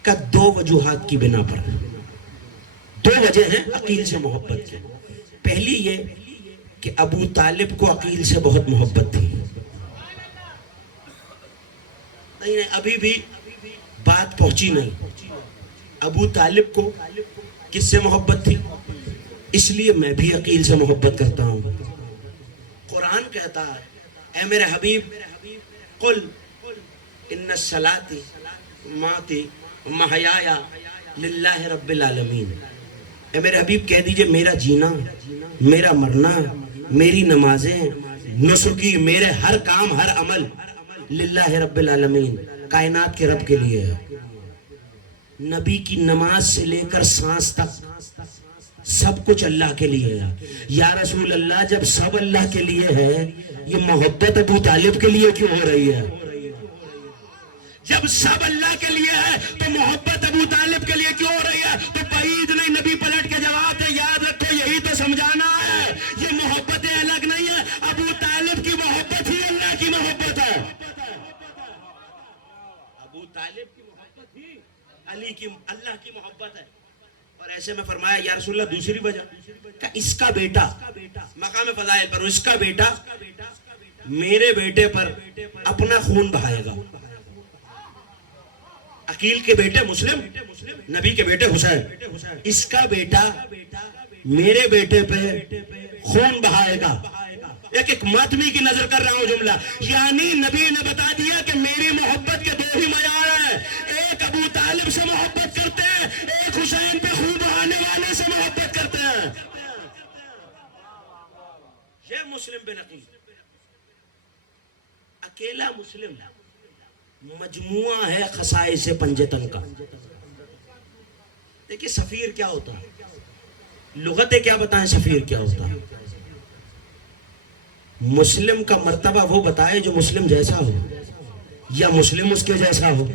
کہ دو وجوہات کی بنا پر, دو وجہ ہیں عقیل سے محبت کی. پہلی یہ کہ ابو طالب کو عقیل سے بہت محبت تھی. نہیں ابھی بھی بات پہنچی نہیں. ابو طالب کو کس سے محبت تھی؟ اس لیے میں بھی عقیل سے محبت کرتا ہوں. قرآن کہتا ہے اے میرے حبیب قل ان الصلاۃ ماتی محیایا للہ رب العالمین. اے میرے حبیب کہہ دیجئے میرا جینا, میرا مرنا, میری نمازیں, نسکی, میرے ہر کام ہر عمل للہ رب العالمین, کائنات کے رب کے لیے ہے. نبی کی نماز سے لے کر سانس تک سب کچھ اللہ کے لیے ہے. یا رسول اللہ جب سب اللہ کے لیے ہے یہ محبت ابو طالب کے لیے کیوں ہو رہی ہے؟ جب سب اللہ کے لیے ہے تو محبت ابو طالب کے لیے کیوں ہو رہی ہے؟ تو بعید نہیں، نبی پلٹ کے جواب دے، یاد رکھو یہی تو سمجھانا ہے. یہ محبتیں الگ نہیں ہے، ابو طالب کی محبت ہی اللہ کی محبت ہے. ابو طالب کی محبت ہی علی کی اللہ کی محبت ہے. اور ایسے میں فرمایا یا رسول اللہ دوسری وجہ کہ اس کا بیٹا مقام فضائل پر، اس کا بیٹا میرے بیٹے پر اپنا خون بہائے گا. عقیل کے بیٹے مسلم، نبی کے بیٹے حسین، اس کا بیٹا میرے بیٹے پہ خون بہائے گا. ایک ماتمی کی نظر کر رہا ہوں جملہ، یعنی نبی نے بتا دیا کہ میری محبت کے دو ہی معیار ہیں، ایک ابو طالب سے محبت کرتے ہیں، ایک حسین پہ خون بہانے والے سے محبت کرتے ہیں. یہ مسلم بن عقیل اکیلا مسلم مجموعہ ہے خصائص پنجتن کا. دیکھیں سفیر کیا ہوتا ہے، لغتیں کیا بتائیں سفیر کیا ہوتا ہے. مسلم کا مرتبہ وہ بتائے جو مسلم جیسا ہو یا مسلم اس کے جیسا ہو.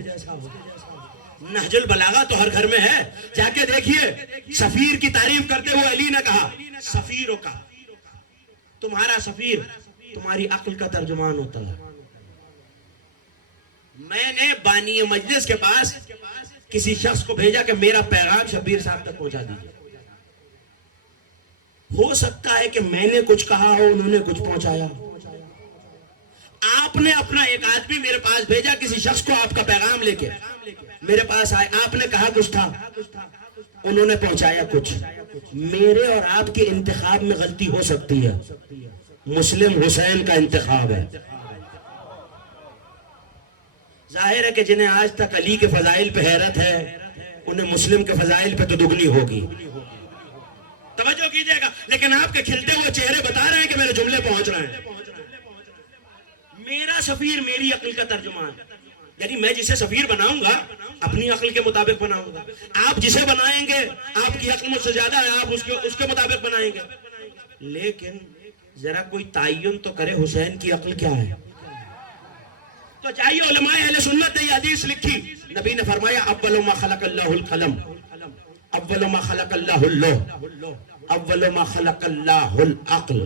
نہج البلاغہ تو ہر گھر میں ہے، جا کے دیکھیے. سفیر کی تعریف کرتے ہوئے علی نے کہا سفیروں کا، تمہارا سفیر تمہاری عقل کا ترجمان ہوتا ہے. میں نے بانی مجلس کے پاس کسی شخص کو بھیجا کہ میرا پیغام شبیر صاحب تک پہنچا دیجیے. ہو سکتا ہے کہ میں نے کچھ کہا ہو انہوں نے کچھ پہنچایا. آپ نے اپنا ایک آدمی میرے پاس بھیجا کسی شخص کو آپ کا پیغام لے کے میرے پاس آئے، آپ نے کہا کچھ تھا انہوں نے پہنچایا کچھ. میرے اور آپ کے انتخاب میں غلطی ہو سکتی ہے، مسلم حسین کا انتخاب ہے. ظاہر ہے کہ جنہیں آج تک علی کے فضائل پہ حیرت ہے انہیں مسلم کے فضائل پہ تو دگنی ہوگی. توجہ کیجئے گا. لیکن آپ کے کھلتے ہوئے چہرے بتا رہے ہیں کہ میرے جملے پہنچ رہے ہیں. میرا سفیر میری عقل کا ترجمان، یعنی میں جسے سفیر بناؤں گا اپنی عقل کے مطابق بناؤں گا. آپ جسے بنائیں گے آپ کی عقل مجھ سے زیادہ ہے، آپ اس کے مطابق بنائیں گے. لیکن ذرا کوئی تعین تو کرے حسین کی عقل کیا ہے. تو چاہیے علماء اہل سنت نے یہ حدیث لکھی. نبی نے فرمایا اول ما خلق اللہ القلم، اول ما خلق اللہ اللوح، اول ما خلق اللہ العقل.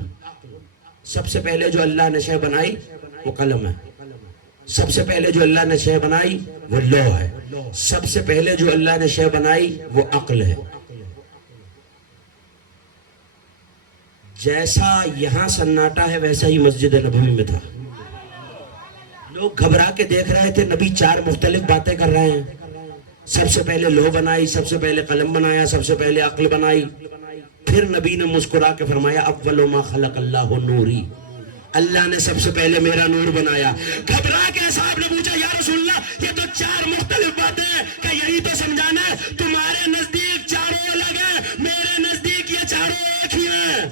سب سے پہلے جو اللہ نے شے بنائی وہ قلم ہے، سب سے پہلے جو اللہ نے شے بنائی وہ لوح ہے، سب سے پہلے جو اللہ نے شے بنائی وہ عقل ہے. جیسا یہاں سناٹا ہے ویسا ہی مسجد نبوی میں تھا. لوگ گھبرا کے دیکھ رہے تھے، نبی چار مختلف باتیں کر رہے ہیں. سب سے پہلے لوح بنائی، سب سے پہلے قلم بنایا، سب سے پہلے عقل بنائی. پھر نبی نے مسکرا کے فرمایا اول ما خلق اللہ نوری، اللہ نے سب سے پہلے میرا نور بنایا. گھبرا کے صاحب نے پوچھا یا رسول اللہ یہ تو چار مختلف باتیں ہیں، کہ یہی تو سمجھانا ہے تمہارے نزدیک چاروں الگ ہیں، میرے نزدیک یہ چاروں ایک ہی ہیں.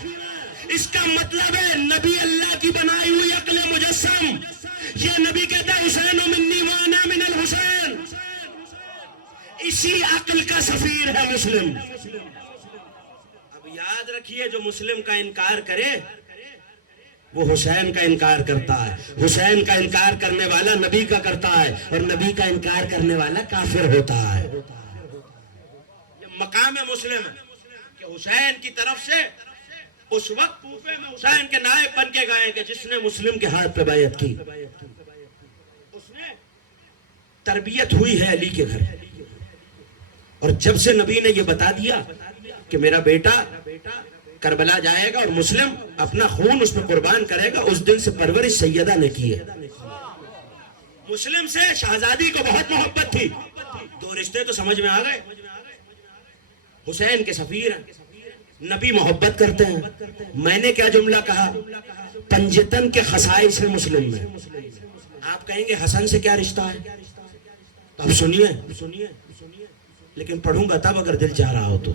اس کا مطلب ہے نبی اللہ کی بنائی ہوئی عقل مجسم. یہ نبی کہتا ہے حسین منی وانا من الحسین. اسی عقل کا سفیر ہے مسلم. اب یاد رکھیے جو مسلم کا انکار کرے وہ حسین کا انکار کرتا ہے. حسین کا انکار کرنے والا نبی کا کرتا ہے، اور نبی کا انکار کرنے والا کافر ہوتا ہے. یہ مقام مسلم ہے کہ حسین کی طرف سے اس وقت کوفے میں حسین کے نائب بن کے گئے کہ جس نے مسلم کے ہاتھ پہ بیعت کی. اس نے تربیت ہوئی ہے علی کے گھر، اور جب سے نبی نے یہ بتا دیا کہ میرا بیٹا کربلا جائے گا اور مسلم اپنا خون اس میں قربان کرے گا، اس دن سے پرورش سیدہ نے کی ہے. مسلم سے شہزادی کو بہت محبت تھی. دو رشتے تو سمجھ میں آ گئے. حسین کے سفیر ہیں، نبی محبت کرتے ہیں. میں نے کیا جملہ کہا؟ پنجتن کے خصائص ہیں مسلم میں. آپ کہیں گے حسن سے کیا رشتہ ہے؟ تو اب سنیے، لیکن پڑھوں گا تب اگر دل چاہ رہا ہو تو.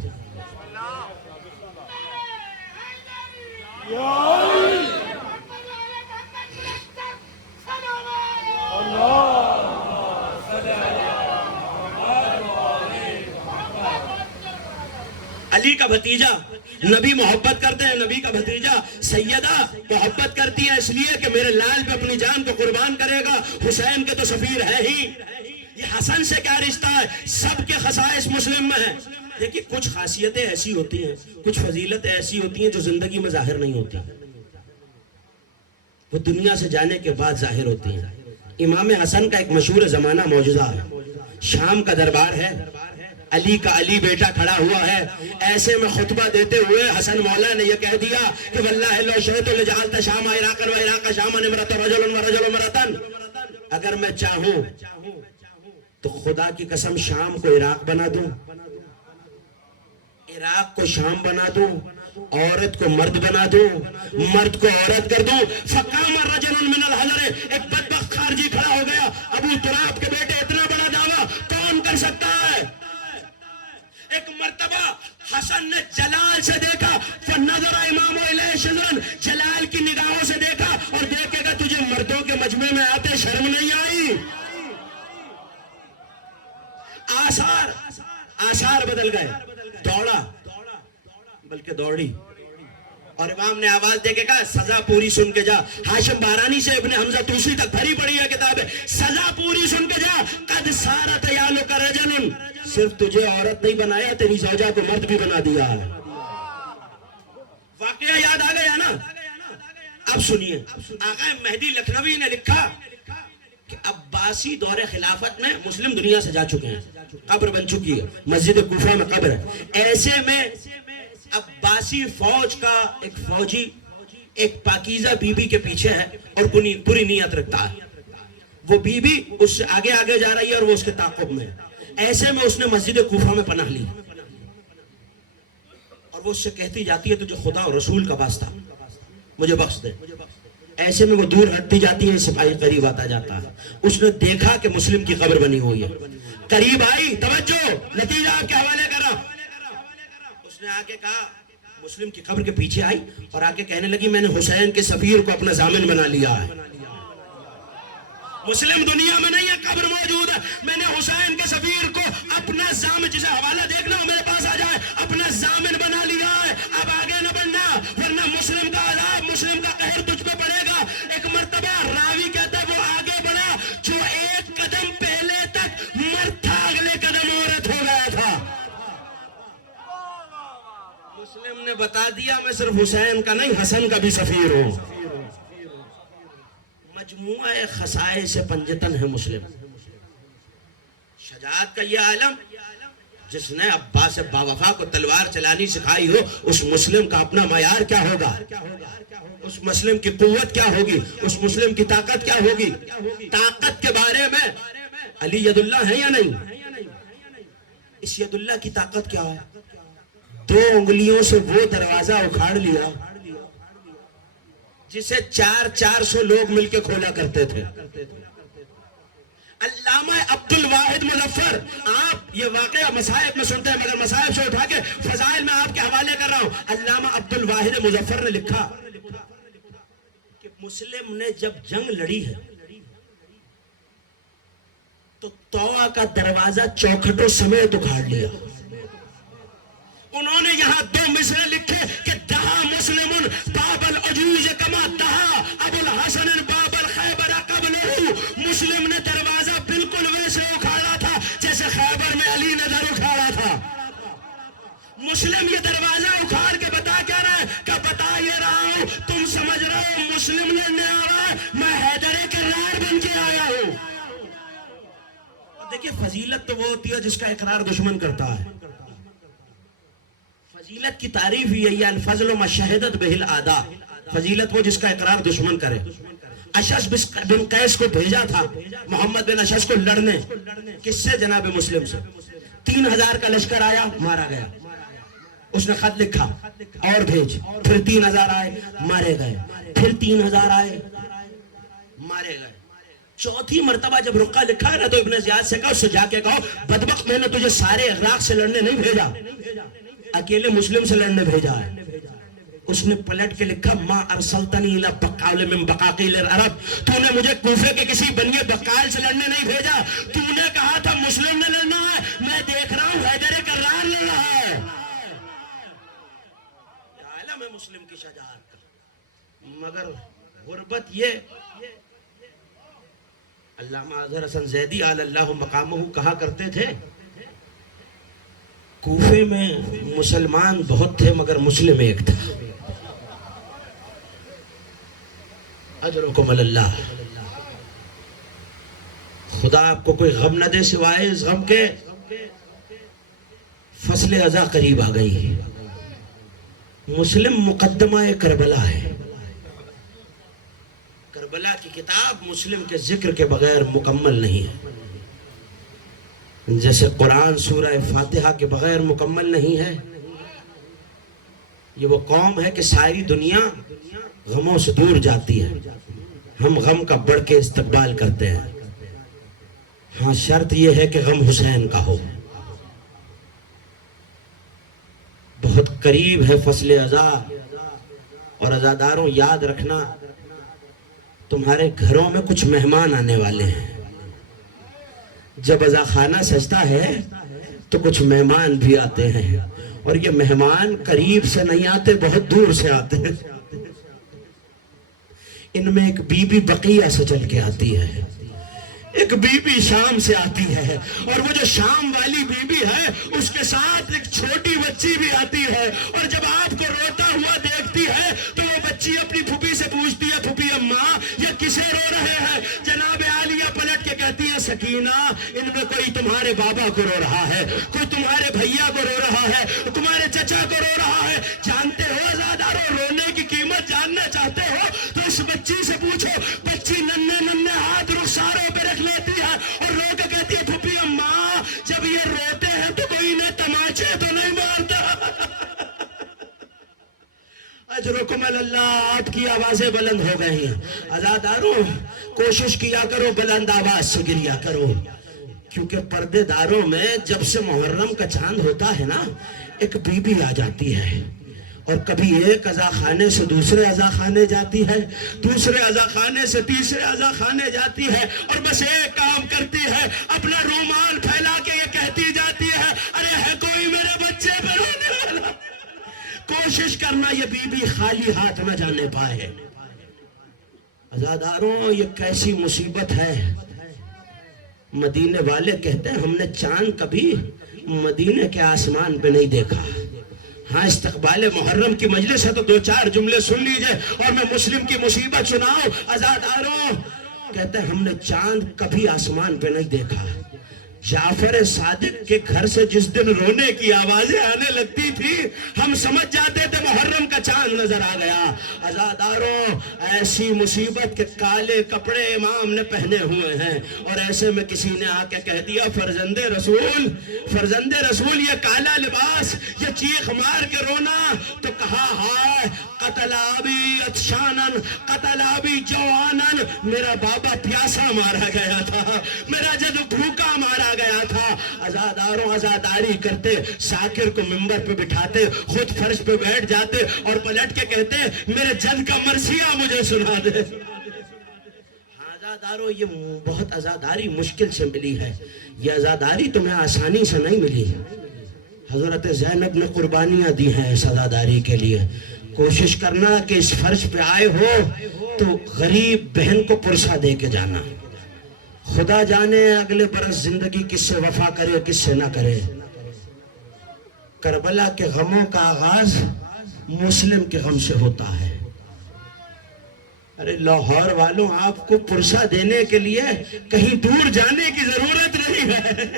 علی کا بھتیجا، نبی محبت کرتے ہیں، نبی کا بھتیجا سیدہ محبت کرتی ہے اس لیے کہ میرے لال پہ اپنی جان کو قربان کرے گا، حسین کے تو سفیر ہے ہی، یہ حسن سے کیا رشتہ ہے؟ سب کے خصائص مسلم میں ہیں۔ دیکھیے کچھ خاصیتیں ایسی ہوتی ہیں، کچھ فضیلتیں ایسی ہوتی ہیں جو زندگی میں ظاہر نہیں ہوتی، وہ دنیا سے جانے کے بعد ظاہر ہوتی ہیں۔ امام حسن کا ایک مشہور زمانہ معجزہ ہے، شام کا دربار ہے، علی کا علی بیٹا کھڑا ہوا ہے، ایسے میں خطبہ دیتے ہوئے حسن مولا نے یہ کہہ دیا کہ واللہ لو شئت لجعلت شام عراقا و عراق شاما امرأۃ رجل و رجل امرأۃ، اگر میں چاہوں تو خدا کی قسم شام کو عراق بنا دوں، عراق کو شام بنا دوں، عورت کو مرد بنا دوں، مرد کو عورت کر دوں۔ فقام رجل من الحجر، ایک بدبخت خارجی کھڑا ہو گیا، ابو تراب کے بیٹے اتنا بڑا دعویٰ کون کر سکتا ہے؟ ایک مرتبہ حسن نے جلال سے دیکھا، فنظر امام الیہ شذرا، جلال کی نگاہوں سے دیکھا اور دیکھے گا تجھے مردوں کے مجمع میں آتے شرم نہیں آئی؟ آثار بدل گئے، دوڑا بلکہ دوڑی، اور امام نے آواز دے کے کہا سزا پوری سن کے جا۔ ہاشم بارانی سے ابن حمزہ توسی تک بھری پڑی ہے کتابیں، سزا پوری سن کے جا۔ قد سارت یالک رجل، صرف تجھے عورت نہیں بنایا، تیری زوجہ کو مرد بھی بنا دیا ہے۔ واقعہ یاد آ گیا نا؟ اب سنیے، آقا مہدی لکھنوی نے لکھا کہ عباسی دور خلافت میں مسلم دنیا سے جا چکے ہیں، قبر بن چکی ہے، مسجد کوفہ میں قبر ہے۔ ایسے میں عباسی فوج کا ایک فوجی ایک پاکیزہ بی بی کے پیچھے ہے اور بری نیت رکھتا ہے، وہ بی بی اس سے آگے آگے جا رہی ہے اور وہ اس کے تعاقب میں ہے۔ ایسے میں اس نے مسجد کوفہ میں پناہ لی اور وہ اس سے کہتی جاتی ہے تجھے خدا اور رسول کا واسطہ مجھے بخش دے۔ ایسے میں وہ دور ہٹتی جاتی ہے، سپاہی قریب آتا جاتا ہے، اس نے دیکھا کہ مسلم کی قبر بنی ہوئی ہے، قریب آئی، توجہ نتیجہ آپ کے حوالے کر رہا ہوں، اس نے آگے کہا، مسلم کی قبر کے پیچھے آئی اور آگے کہنے لگی میں نے حسین کے سفیر کو اپنا ضامن بنا لیا ہے، مسلم دنیا میں نہیں ہے، قبر موجود ہے، میں نے حسین کے سفیر کو اپنا ضامن، جسے حوالہ دیکھنا ہو میرے پاس آ جائے، اپنا ضامن بنا لیا ہے، اب آگے نہ بڑھنا ورنہ مسلم کا عذاب، مسلم کا قہر تجھ پہ پڑے گا۔ ایک مرتبہ راوی کہتا ہے وہ آگے بڑھا، جو ایک قدم پہلے تک مرد تھا اگلے قدم عورت ہو گیا تھا۔ مسلم نے بتا دیا میں صرف حسین کا نہیں حسن کا بھی سفیر ہوں۔ مجموعہ خصائص پنجتن ہے مسلم، شجاعت کا یہ عالم، جس نے عباس باوفا کو تلوار چلانی سکھائی ہو، اس مسلم کا اپنا معیار کیا ہوگا، اس مسلم کی قوت کیا ہوگی، اس مسلم کی طاقت کیا ہوگی۔ طاقت کے بارے میں علی ید اللہ ہے یا نہیں؟ اس ید اللہ کی طاقت کیا ہے؟ 2 انگلیوں سے وہ دروازہ اکھاڑ لیا جسے 400 لوگ مل کے کھولا کرتے تھے۔ علامہ عبد الواحد مظفر، آپ یہ واقعہ مصائب میں سنتے ہیں مگر مصائب سے اٹھا کے فضائل میں آپ کے حوالے کر رہا ہوں۔ علامہ عبد الواحد مظفر نے لکھا کہ مسلم نے جب جنگ لڑی ہے تو طوع کا دروازہ چوکھٹوں سمیت اکھاڑ لیا۔ انہوں نے یہاں 2 مصرع لکھے کہ دہا مسلمن باب العجوز کما دہا ابو الحسن باب الخیبر قبلہ، مسلم نے دروازہ بالکل ویسے اکھاڑا تھا جیسے خیبر میں علی نے در اکھاڑا تھا۔ مسلم یہ دروازہ اکھاڑ کے بتا کیا رہا ہے کہ بتا یہ رہا ہوں تم سمجھ رہے ہو مسلم نے نیا آیا ہے، میں حیدر کرار بن کے آیا ہوں۔ دیکھیں فضیلت تو وہ ہوتی ہے جس کا اقرار دشمن کرتا ہے، فضیلت کی تعریف ہی ہے الفضل ما شہدت بہ الاعداء، فضیلت وہ جس کا اقرار دشمن کرے۔ اشعث بن قیس کو بھیجا تھا محمد بن اشعث کو لڑنے، کس سے؟ جناب مسلم سے۔ 3000 کا لشکر آیا، مارا گیا، اس نے خط لکھا اور بھیج، پھر 3000 آئے مارے گئے، پھر 3000 آئے مارے گئے۔ چوتھی مرتبہ جب رقعہ لکھا نا تو ابن زیاد سے کہا، اس سے جا کے کہو بدبخت میں نے تجھے سارے عراق سے لڑنے نہیں بھیجا، اکیلے مسلم سے لڑنے بھیجا ہے۔ اس نے پلٹ کے لکھا ما ارسلتنی الی بقال من بقاقیل العرب، تو نے مجھے کوفے کے کسی بنیے بقال سے لڑنے نہیں بھیجا، تو نے کہا تھا مسلم نے لڑنا ہے، میں دیکھ رہا ہوں حیدر کرار لڑ رہا ہے۔ مگر غربت یہ علامہ اظہر حسن زیدی علی اللہ مقامہ کہا کرتے تھے کوفے میں مسلمان بہت تھے مگر مسلم ایک تھا. اجرکم اللہ. خدا آپ کو کوئی غم نہ دے سوائے اس غم کے فصل ازا قریب آ گئی. مسلم مقدمہ کربلا ہے. کربلا کی کتاب مسلم کے ذکر کے بغیر مکمل نہیں ہے. جیسے قرآن سورہ فاتحہ کے بغیر مکمل نہیں ہے. یہ وہ قوم ہے کہ ساری دنیا غموں سے دور جاتی ہے. ہم غم کا بڑھ کے استقبال کرتے ہیں. ہاں شرط یہ ہے کہ غم حسین کا ہو. بہت قریب ہے فصل ازا. اور ازاداروں یاد رکھنا تمہارے گھروں میں کچھ مہمان آنے والے ہیں. جب ازا خانہ سجتا ہے تو کچھ مہمان بھی آتے ہیں. اور یہ مہمان قریب سے نہیں آتے بہت دور سے آتے ہیں. ان میں ایک بی بی بقیہ سے چل کے آتی ہے. ایک بی بی شام سے آتی ہے. اور وہ جو شام والی بی بی ہے اس کے ساتھ ایک چھوٹی بچی بھی آتی ہے. اور جب آپ کو روتا ہوا دیکھتی ہے تو وہ بچی اپنی پھوپھی سے پوچھتی ہے پھوپھی اماں یہ کسے رو رہے ہیں؟ جناب عالیہ پلٹ کے کہتی ہے سکینہ ان میں کوئی تمہارے بابا کو رو رہا ہے, کوئی تمہارے بھیا کو رو رہا ہے, تمہارے چچا کو رو رہا ہے. جانتے ہو ازادارو رونے کی قیمت جاننا چاہتے ہو تو اس بچی سے پوچھو. بچی ننھے ننھے ہاتھ رخساروں پہ رکھ لیتی ہے اور رو کے کہتی ہے پھوپھی اماں جب یہ روتے ہیں تو کوئی انہیں تماچے تو نہیں مارتا. اجرکم اللہ. آپ کی آوازیں بلند ہو گئی ہیں. ازاداروں کوشش کیا کرو بلند آواز سے گریا کرو, کیونکہ پردے داروں میں جب سے محرم کا چاند ہوتا ہے نا ایک بی بی آ جاتی ہے. اور کبھی ایک ازا خانے سے دوسرے ازا خانے جاتی ہے, دوسرے ازا خانے سے تیسرے ازا خانے جاتی ہے. اور بس ایک کام کرتی ہے اپنا رومال پھیلا کے یہ کہتی جاتی ہے ارے ہے کوئی میرے بچے پہ رونے والا. کوشش کرنا یہ بی بی خالی ہاتھ نہ جانے پائے. ازاداروں یہ کیسی مصیبت ہے. مدینے والے کہتے ہیں ہم نے چاند کبھی مدینے کے آسمان پہ نہیں دیکھا. ہاں استقبال محرم کی مجلس ہے تو دو چار جملے سن لیجئے اور میں مسلم کی مصیبت سناؤں. ازاداروں کہتے ہیں ہم نے چاند کبھی آسمان پہ نہیں دیکھا. جعفر صادق کے گھر سے جس دن رونے کی آوازیں آنے لگتی تھی ہم سمجھ جاتے تھے محرم کا چاند نظر آ گیا. ازاداروں ایسی مصیبت کے کالے کپڑے امام نے پہنے ہوئے ہیں اور ایسے میں کسی نے آ کے کہہ دیا فرزند رسول یہ کالا لباس یہ چیخ مار کے رونا. تو کہا ہائے قتل آبی عطشانن قتل آبی جوانن. میرا بابا پیاسا مارا گیا تھا, میرا جد بھوکا مارا گیا تھا. ازاداروں ازاداری کرتے ساکر کو منبر پہ بٹھاتے خود فرش پہ بیٹھ جاتے اور پلٹ کے کہتے میرے جد کا مرثیہ مجھے سنا دے. ازاداروں یہ بہت ازاداری مشکل سے ملی ہے. یہ ازاداری تمہیں آسانی سے نہیں ملی. حضرت زینب نے قربانیاں دی ہیں اس ازاداری کے لیے. کوشش کرنا کہ اس فرش پہ آئے ہو تو غریب بہن کو پرسہ دے کے جانا. خدا جانے اگلے برس زندگی کس سے وفا کرے کس سے نہ کرے. کربلا کے غموں کا آغاز مسلم کے غم سے ہوتا ہے. ارے لاہور والوں آپ کو پرسہ دینے کے لیے کہیں دور جانے کی ضرورت نہیں ہے.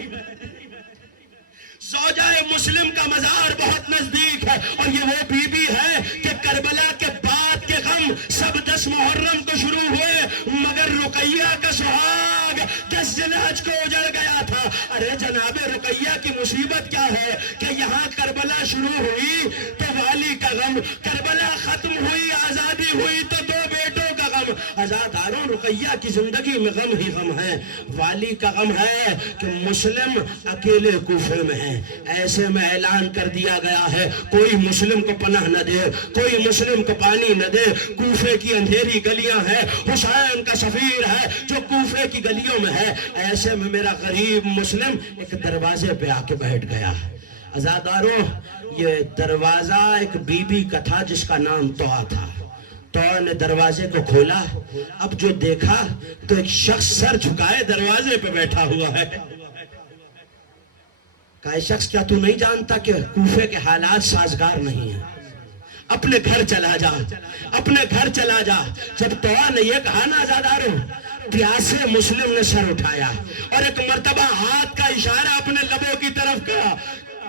زوجہ مسلم کا مزار بہت نزدیک ہے اور یہ وہ بی بی ہے کہ کربلا کے بعد کے غم سب 10 محرم کو شروع ہوئے مگر رقیہ کا سہاگ 10 ذوالحج کو اجڑ گیا تھا. ارے جناب رقیہ کی مصیبت کیا ہے کہ یہاں کربلا شروع ہوئی تو والی کا غم, کربلا ختم ہوئی آزادی ہوئی تو 2 بیٹوں کا غم. ازاداروں رقیہ کی زندگی میں غم ہی غم ہے. والی کا غم ہے کہ مسلم اکیلے کوفے میں ہیں. ایسے میں اعلان کر دیا گیا ہے کوئی مسلم کو پناہ نہ دے, کوئی مسلم کو پانی نہ دے. کوفے کی اندھیری گلیاں ہیں, حسین کا سفیر ہے جو کوفے کی گلیوں میں ہے. ایسے میں میرا غریب مسلم ایک دروازے پہ آ کے بیٹھ گیا. ازاداروں یہ دروازہ ایک بی بی کا تھا جس کا نام طوا تھا. تو نے دروازے کو کھولا، اب جو دیکھا تو ایک شخص سر جھکائے دروازے پہ بیٹھا ہوا ہے۔ کہا شخص کیا تو نہیں جانتا کہ کوفے کے حالات سازگار نہیں ہیں؟ اپنے گھر چلا جا، اپنے گھر چلا جا۔ جب توآ نے یہ کہا نا آزادارو، پیاسے مسلم نے سر اٹھایا اور ایک مرتبہ ہاتھ کا اشارہ اپنے لبوں کی طرف کیا۔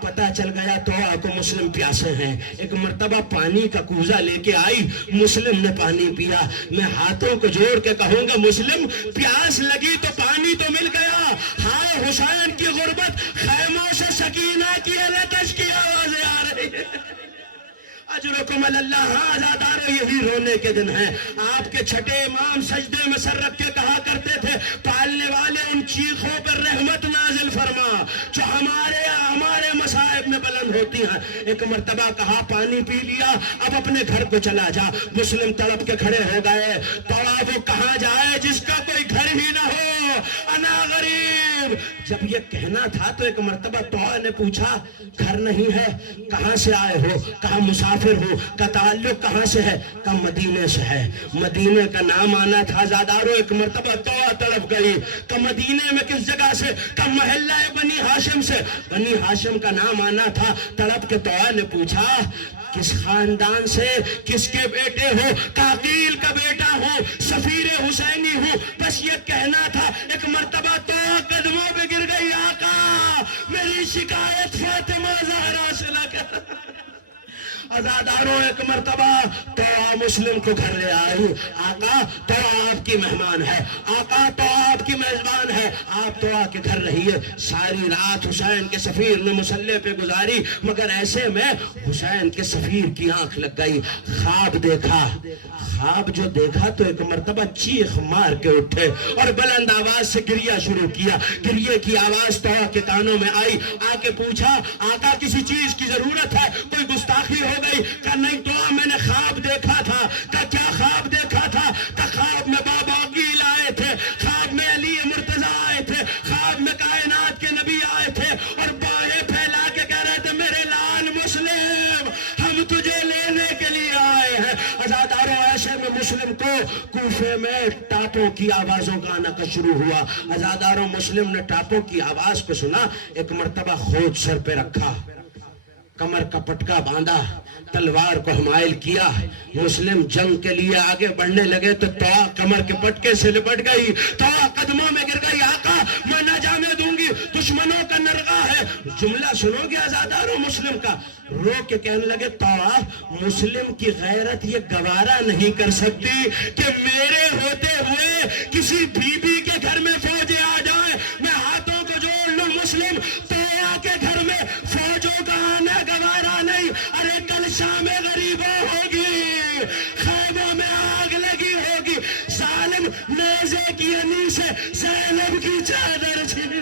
پتا چل گیا توآ کو مسلم پیاسے ہیں۔ ایک مرتبہ پانی کا کوزہ لے کے آئی، مسلم نے پانی پیا۔ میں ہاتھوں کو جوڑ کے کہوں گا مسلم پیاس لگی تو پانی تو مل گیا، ہائے حسین کی غربت، خیموں سے سکینہ کی التش کی آوازیں آ رہی ہیں۔ اجرکم اللہ، ہاں آزادارو یہی رونے کے دن ہیں۔ آپ کے چھٹے امام سجدے میں سر رکھ کے کہا کرتے تھے پالنے والے ان چیخوں پر رحمت نازل فرما جو ہمارے مصائب میں بلند ہوتی ہیں۔ ایک مرتبہ کہا پانی پی لیا، اب اپنے گھر کو چلا جا۔ مسلم تڑپ کے کھڑے ہو گئے۔ توآ وہ کہاں جائے جس کا کوئی گھر ہی نہ ہو، انا غریب۔ جب یہ کہنا تھا تو ایک مرتبہ توآ نے پوچھا گھر نہیں ہے؟ کہاں سے آئے ہو؟ کہا مسافر ہوں۔ کا تعلق کہاں سے ہے؟ کہا مدینے سے ہے۔ مدینے کا نام آنا تھا آزادارو۔ ایک مرتبہ توآ تڑپ گئی کہ مدینے میں کس جگہ سے؟ کہ محلہ بنی ہاشم سے۔ بنی ہاشم کا نام آنا تھا۔ تڑپ کے توآ نے پوچھا کس خاندان سے، کس کے بیٹے ہو؟ کہ عقیل کا بیٹا ہوں، سفیر حسینی ہوں۔ بس یہ کہنا تھا۔ ایک مرتبہ توآ قدموں پہ گر گئی، آقا میری شکایت فاطمہ زہرا سے نہ کر۔ آزاداروں ایک مرتبہ توآ مسلم کو گھر لے آئی۔ آقا توآ آپ کی مہمان ہے، آقا توآ آپ کی میزبان ہے، آپ توآ کے گھر رہیے۔ ساری رات حسین کے سفیر نے مسلح پہ گزاری، مگر ایسے میں حسین کے سفیر کی آنکھ لگ گئی۔ خواب دیکھا، خواب جو دیکھا تو ایک مرتبہ چیخ مار کے اٹھے اور بلند آواز سے گریہ شروع کیا۔ گریے کی آواز توآ کے کانوں میں آئی۔ آ کے پوچھا آقا کسی چیز کی ضرورت ہے؟ کوئی گستاخی ہو گئی؟ کہا نہیں توآ میں نے خواب دیکھا تھا۔ کہا کیا خواب دیکھا تھا؟ کہا خواب میں بابا عقیل آئے تھے، خواب میں علی مرتضیٰ آئے تھے، خواب میں کائنات کے نبی آئے تھے اور باہیں پھیلا کے کہہ رہے تھے میرے لال مسلم ہم تجھے لینے کے لیے آئے ہیں۔ آزاداروں ایسے میں مسلم کو کوفے میں ٹاپوں کی آوازوں کا آنا کا شروع ہوا۔ آزاداروں مسلم نے ٹاپوں کی آواز کو سنا، ایک مرتبہ خود سر پہ رکھا، کمر کا پٹکا باندھا، تلوار کو حمائل کیا۔ مسلم جنگ کے لیے آگے بڑھنے لگے تو توآ کمر کے پٹکے سے لپٹ گئی، توآ قدموں میں گر گئی۔ آقا میں نہ جانے دوں گی، دشمنوں کا نرغہ ہے۔ جملہ سنو گے آزاداروں مسلم کا؟ رو کے کہنے لگے توآ مسلم کی غیرت یہ گوارا نہیں کر سکتی کہ میرے ہوتے ہوئے کسی بی بی کے گھر میں فوجیں آ جائیں، میں ہاتھوں کو جوڑ لوں مسلم توآ کے گھر میں فوجوں کا آنا گوارا نہیں۔ ارے کل شام غریبوں ہوگی، خیموں میں آگ لگی ہوگی، ظالم نیزے کی انی سے زینب کی چادر چھین۔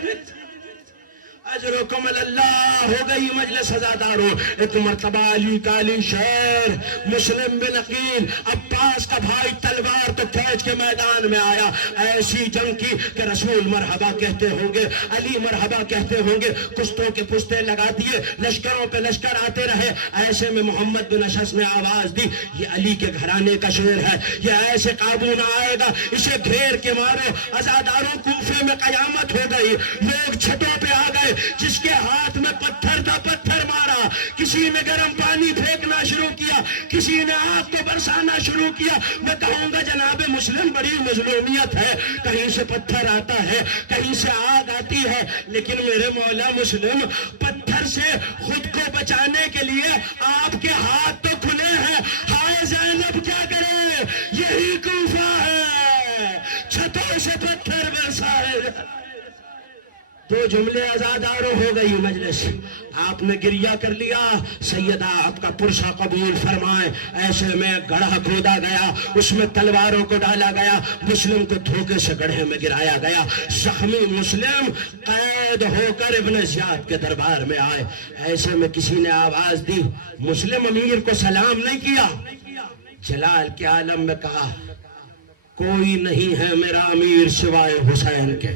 اجرکم اللہ، ہو گئی مجلس آزاداروں۔ ایک مرتبہ علی کا علی شیر مسلم بن عقیل عباس کا بھائی تلوار تو کھینچ کے میدان میں آیا۔ ایسی جنگ کی کہ رسول مرحبا کہتے ہوں گے، علی مرحبا کہتے ہوں گے، کشتوں کے پشتے لگا دیے، لشکروں پہ لشکر آتے رہے۔ ایسے میں محمد بن اشعث نے آواز دی یہ علی کے گھرانے کا شیر ہے، یہ ایسے قابو نہ آئے گا، اسے گھیر کے مارو۔ آزاداروں کوفے میں قیامت ہو گئی، لوگ چھتوں پہ آ گئے، جس کے ہاتھ میں پتھر تھا پتھر مارا، کسی نے گرم پانی پھینکنا شروع کیا، کسی نے آگ کو برسانا شروع کیا۔ میں کہوں گا جناب مسلم بڑی مظلومیت ہے، کہیں سے پتھر آتا ہے، کہیں سے آگ آتی ہے، لیکن میرے مولا مسلم پتھر سے خود کو بچانے کے لیے آپ کے ہاتھ تو کھلے ہیں، ہائے زینب کیا کرے، یہی کوفہ ہے، چھتوں سے پتھر برسائے۔ دو جملے آزاداروں ہو گئی مجلس، آپ نے گریہ کر لیا، سیدہ آپ کا پرسہ قبول فرمائے۔ ایسے میں گڑھا کھودا گیا، اس میں تلواروں کو ڈالا گیا، مسلم کو دھوکے سے گڑھے میں گرایا گیا۔ زخمی مسلم قید ہو کر ابن زیاد کے دربار میں آئے۔ ایسے میں کسی نے آواز دی، مسلم امیر کو سلام نہیں کیا؟ جلال کے عالم میں کہا کوئی نہیں ہے میرا امیر سوائے حسین کے۔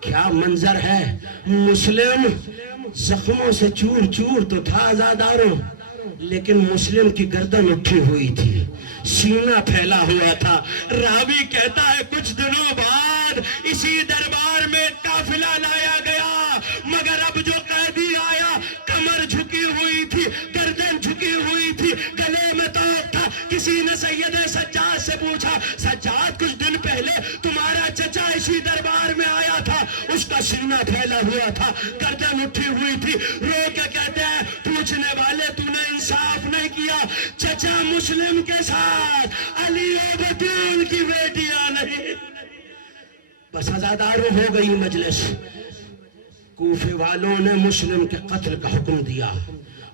کیا منظر ہے، مسلم زخموں سے چور چور تو تھا آزاداروں، لیکن مسلم کی گردن اٹھی ہوئی تھی، سینہ پھیلا ہوا تھا۔ راوی کہتا ہے کچھ دنوں بعد اسی دربار میں قافلہ لایا گیا، مگر اب جو قیدی آیا کمر جھکی ہوئی تھی، گردن جھکی ہوئی تھی، گلے میں توق تھا۔ کسی نے سید سجاد سے پوچھا، سجاد کچھ دن پہلے تمہارا چچا اسی دربار میں آیا تھا، اس کا سینہ پھیلا ہوا تھا، گردن اٹھی ہوئی تھی۔ رو کے کہتے ہیں پوچھنے والے تو نے انصاف نہیں کیا، چچا مسلم کے ساتھ علی و بطول کی بیٹیاں نہیں۔ بس عزادارو ہو گئی مجلس۔ کوفے والوں نے مسلم کے قتل کا حکم دیا،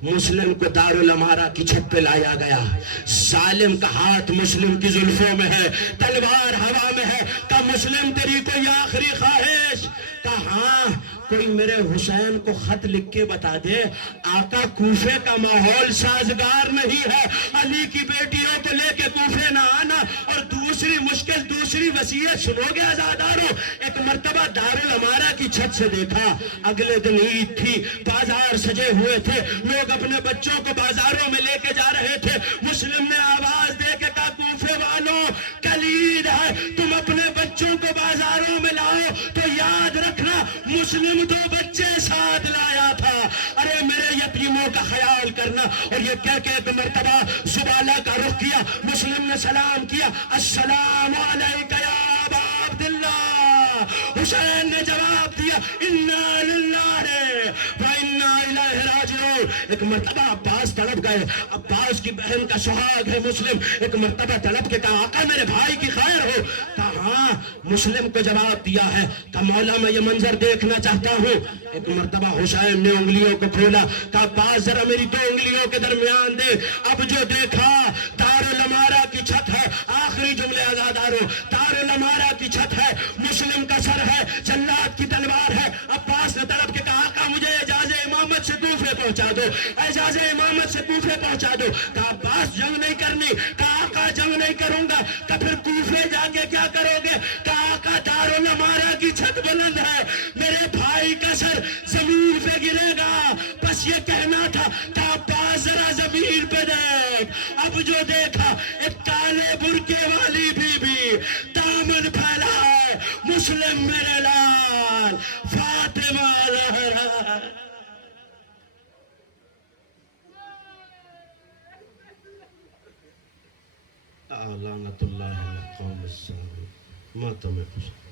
مسلم کو دارالامارہ کی چھت پہ لایا گیا۔ ظالم کا ہاتھ مسلم کی زلفوں میں ہے، تلوار ہوا میں ہے۔ کہ مسلم تیری کوئی آخری خواہش؟ کہ ہاں، کوئی میرے حسین کو خط لکھ کے بتا دے آقا کوفے کا ماحول سازگار نہیں ہے، علی کی بیٹیوں کو لے کے کوفے نہ آنا۔ اور دوسری مشکل، دوسری وصیت سنو گے عزادارو؟ ایک مرتبہ دارالامارہ کی چھت سے دیکھا، اگلے دن عید تھی، بازار سجے ہوئے تھے، لوگ اپنے بچوں کو بازاروں میں لے کے جا رہے تھے۔ مسلم نے آواز دے کے کہا کوفے والوں کل عید ہے، تم اپنے بچوں کو بازاروں میں لاؤ، تو یاد رکھنا مسلم دو بچے ساتھ لایا تھا، ارے میرے یتیموں کا خیال کرنا۔ اور یہ کہہ کے ایک مرتبہ زبالہ کا رخ کیا، مسلم نے سلام کیا، السلام علیکہ یا ابا عبداللہ۔ حسین نے جواب دیا انا للہ و انا الیہ راجعون۔ ایک مرتبہ عباس تڑپ گئے، عباس کی بہن کا سہاگ ہے مسلم، ایک مرتبہ تڑپ کے کہا آقا میرے بھائی کی خیر ہو؟ کہا ہاں۔ مسلم کو جواب دیا ہے کہ مولا میں یہ منظر دیکھنا چاہتا ہوں۔ ایک مرتبہ حسین نے انگلیوں کو کھولا، کہا عباس ذرا میری دو انگلیوں کے درمیان دے۔ اب جو دیکھا دارالامارہ کی چھت ہے، آخری جملے عزادارو، دارالامارہ کی چھت ہے، مسلم کا سر ہے، جلاد کی تلوار ہے۔ عباس نے تڑپ کے کہا آقا مجھے اجازت امامت سے کوفے پہنچا دو، اجازت امامت سے کوفے پہنچا دو۔ کہا عباس جنگ نہیں کرنی، کہا آقا جنگ نہیں کروں گا۔ کہ پھر کوفے جا کے کیا کرو گے؟ کہا آقا دارالامارہ کی چھت بلند ہے، میرے بھائی کا سر زمین پہ گرے گا، بس یہ کہنا تھا۔ کہا عباس ذرا زمین پہ دیکھ۔ اب جو دیکھا ایک کالے برقعے والی بی بی، دامن پھیلا ہے، مسلم میرے لال، فاطمہ زہرا۔ لعنت اللہ علی القوم الظالمین۔ ماتم خوش